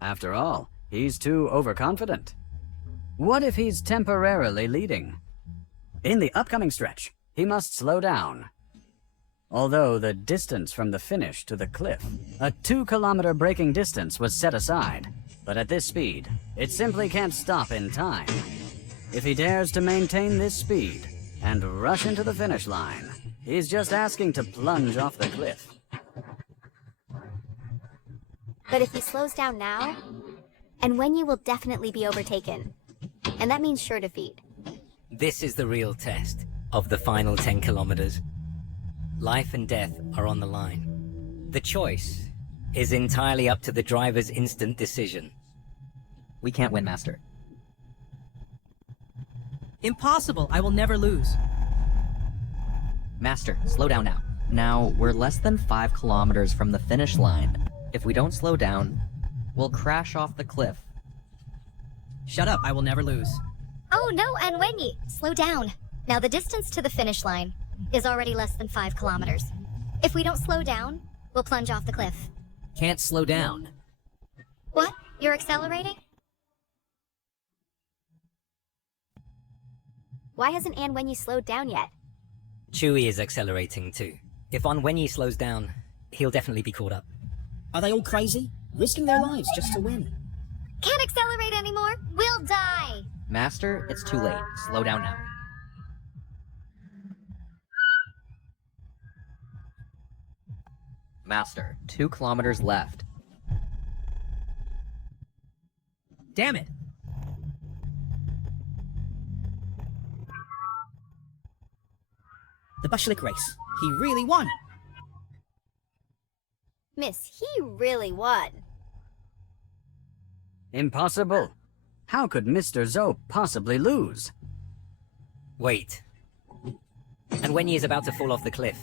After all, he's too overconfident. What if he's temporarily leading? In the upcoming stretch, he must slow down. Although the distance from the finish to the cliff, a 2-kilometer braking distance was set aside. But at this speed, it simply can't stop in time. If he dares to maintain this speed and rush into the finish line, he's just asking to plunge off the cliff. But if he slows down now, and Wenyi will definitely be overtaken. And that means sure defeat. This is the real test of the final 10 kilometers. Life and death are on the line. The choice is entirely up to the driver's instant decision. We can't win, Master. Impossible! I will never lose. Master, slow down now. Now, we're less than 5 kilometers from the finish line. If we don't slow down, we'll crash off the cliff. Shut up, I will never lose. Oh no, and Wenyi, slow down. Now the distance to the finish line is already less than 5 kilometers. If we don't slow down, we'll plunge off the cliff. Can't slow down. What? You're accelerating? Why hasn't Wenyi slowed down yet? Chewie is accelerating too. If Wenyi slows down, he'll definitely be caught up. Are they all crazy? Risking their lives just to win. Can't accelerate anymore. We'll die. Master, it's too late. Slow down now. Master, 2 kilometers left. Damn it! The Bashlik race. He really won! Miss, he really won. Impossible. How could Mr. Zoe possibly lose? Wait. And Wenyi is about to fall off the cliff.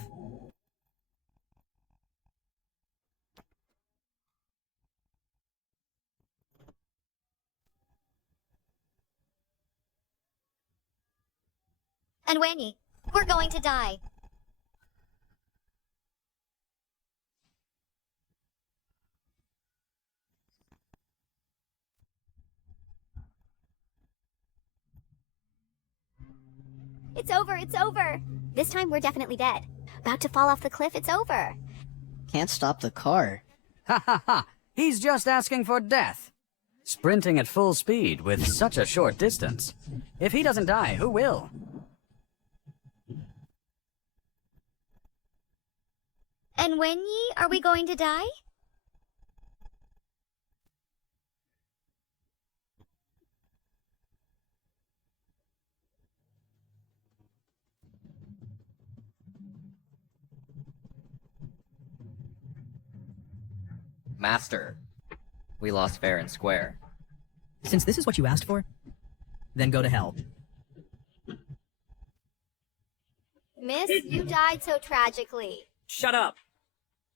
And Wenyi, we're going to die. It's over, it's over! This time we're definitely dead. About to fall off the cliff, it's over. Can't stop the car. Ha ha ha! He's just asking for death. Sprinting at full speed with such a short distance. If he doesn't die, who will? And Wenyi, are we going to die? Master, we lost fair and square. Since this is what you asked for, then go to hell. Miss, you died so tragically. Shut up!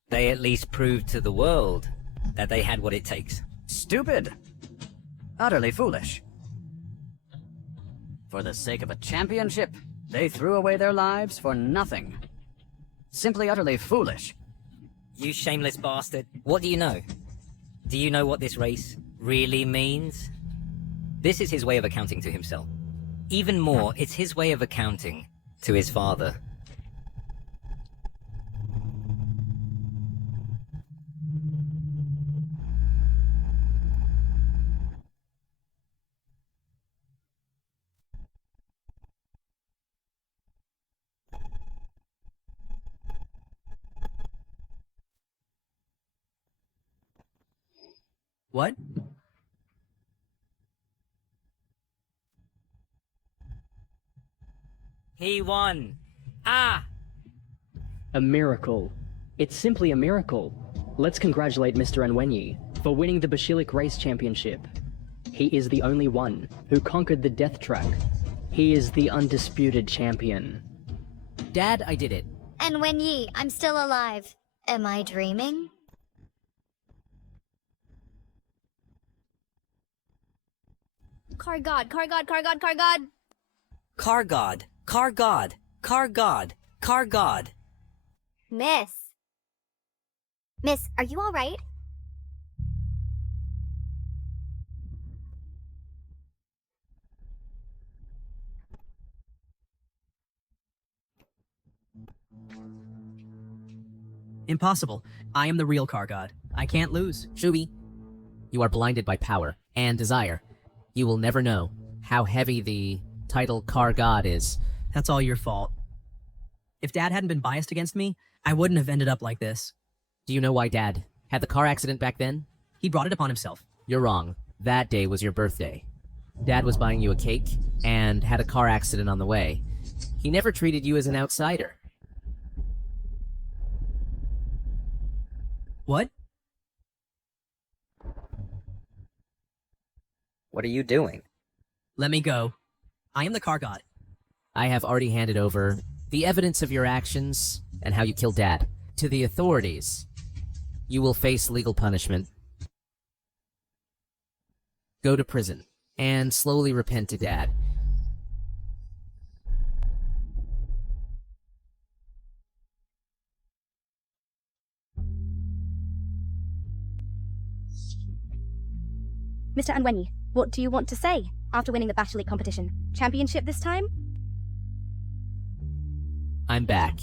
They at least proved to the world that they had what it takes. Stupid. Utterly foolish. For the sake of a championship, they threw away their lives for nothing. Simply utterly foolish. You shameless bastard. What do you know? Do you know what this race really means? This is his way of accounting to himself. Even more, it's his way of accounting to his father. What? He won! Ah! A miracle. It's simply a miracle. Let's congratulate Mr. Wenyi for winning the Basilic Race Championship. He is the only one who conquered the death track. He is the undisputed champion. Dad, I did it. And Wenyi, I'm still alive. Am I dreaming? Car God, Car God, Car God, Car God! Car God! Car God! Car God! Car God! Miss, are you alright? Impossible. I am the real car god. I can't lose. Shubi, you are blinded by power and desire. You will never know how heavy the title Car God is. That's all your fault. If Dad hadn't been biased against me, I wouldn't have ended up like this. Do you know why Dad had the car accident back then? He brought it upon himself. You're wrong. That day was your birthday. Dad was buying you a cake and had a car accident on the way. He never treated you as an outsider. What? What are you doing? Let me go. I am the car god. I have already handed over the evidence of your actions and how you killed Dad to the authorities. You will face legal punishment. Go to prison and slowly repent to Dad. Mr. Wenyi, what do you want to say after winning the Battle League competition? Championship this time? I'm back.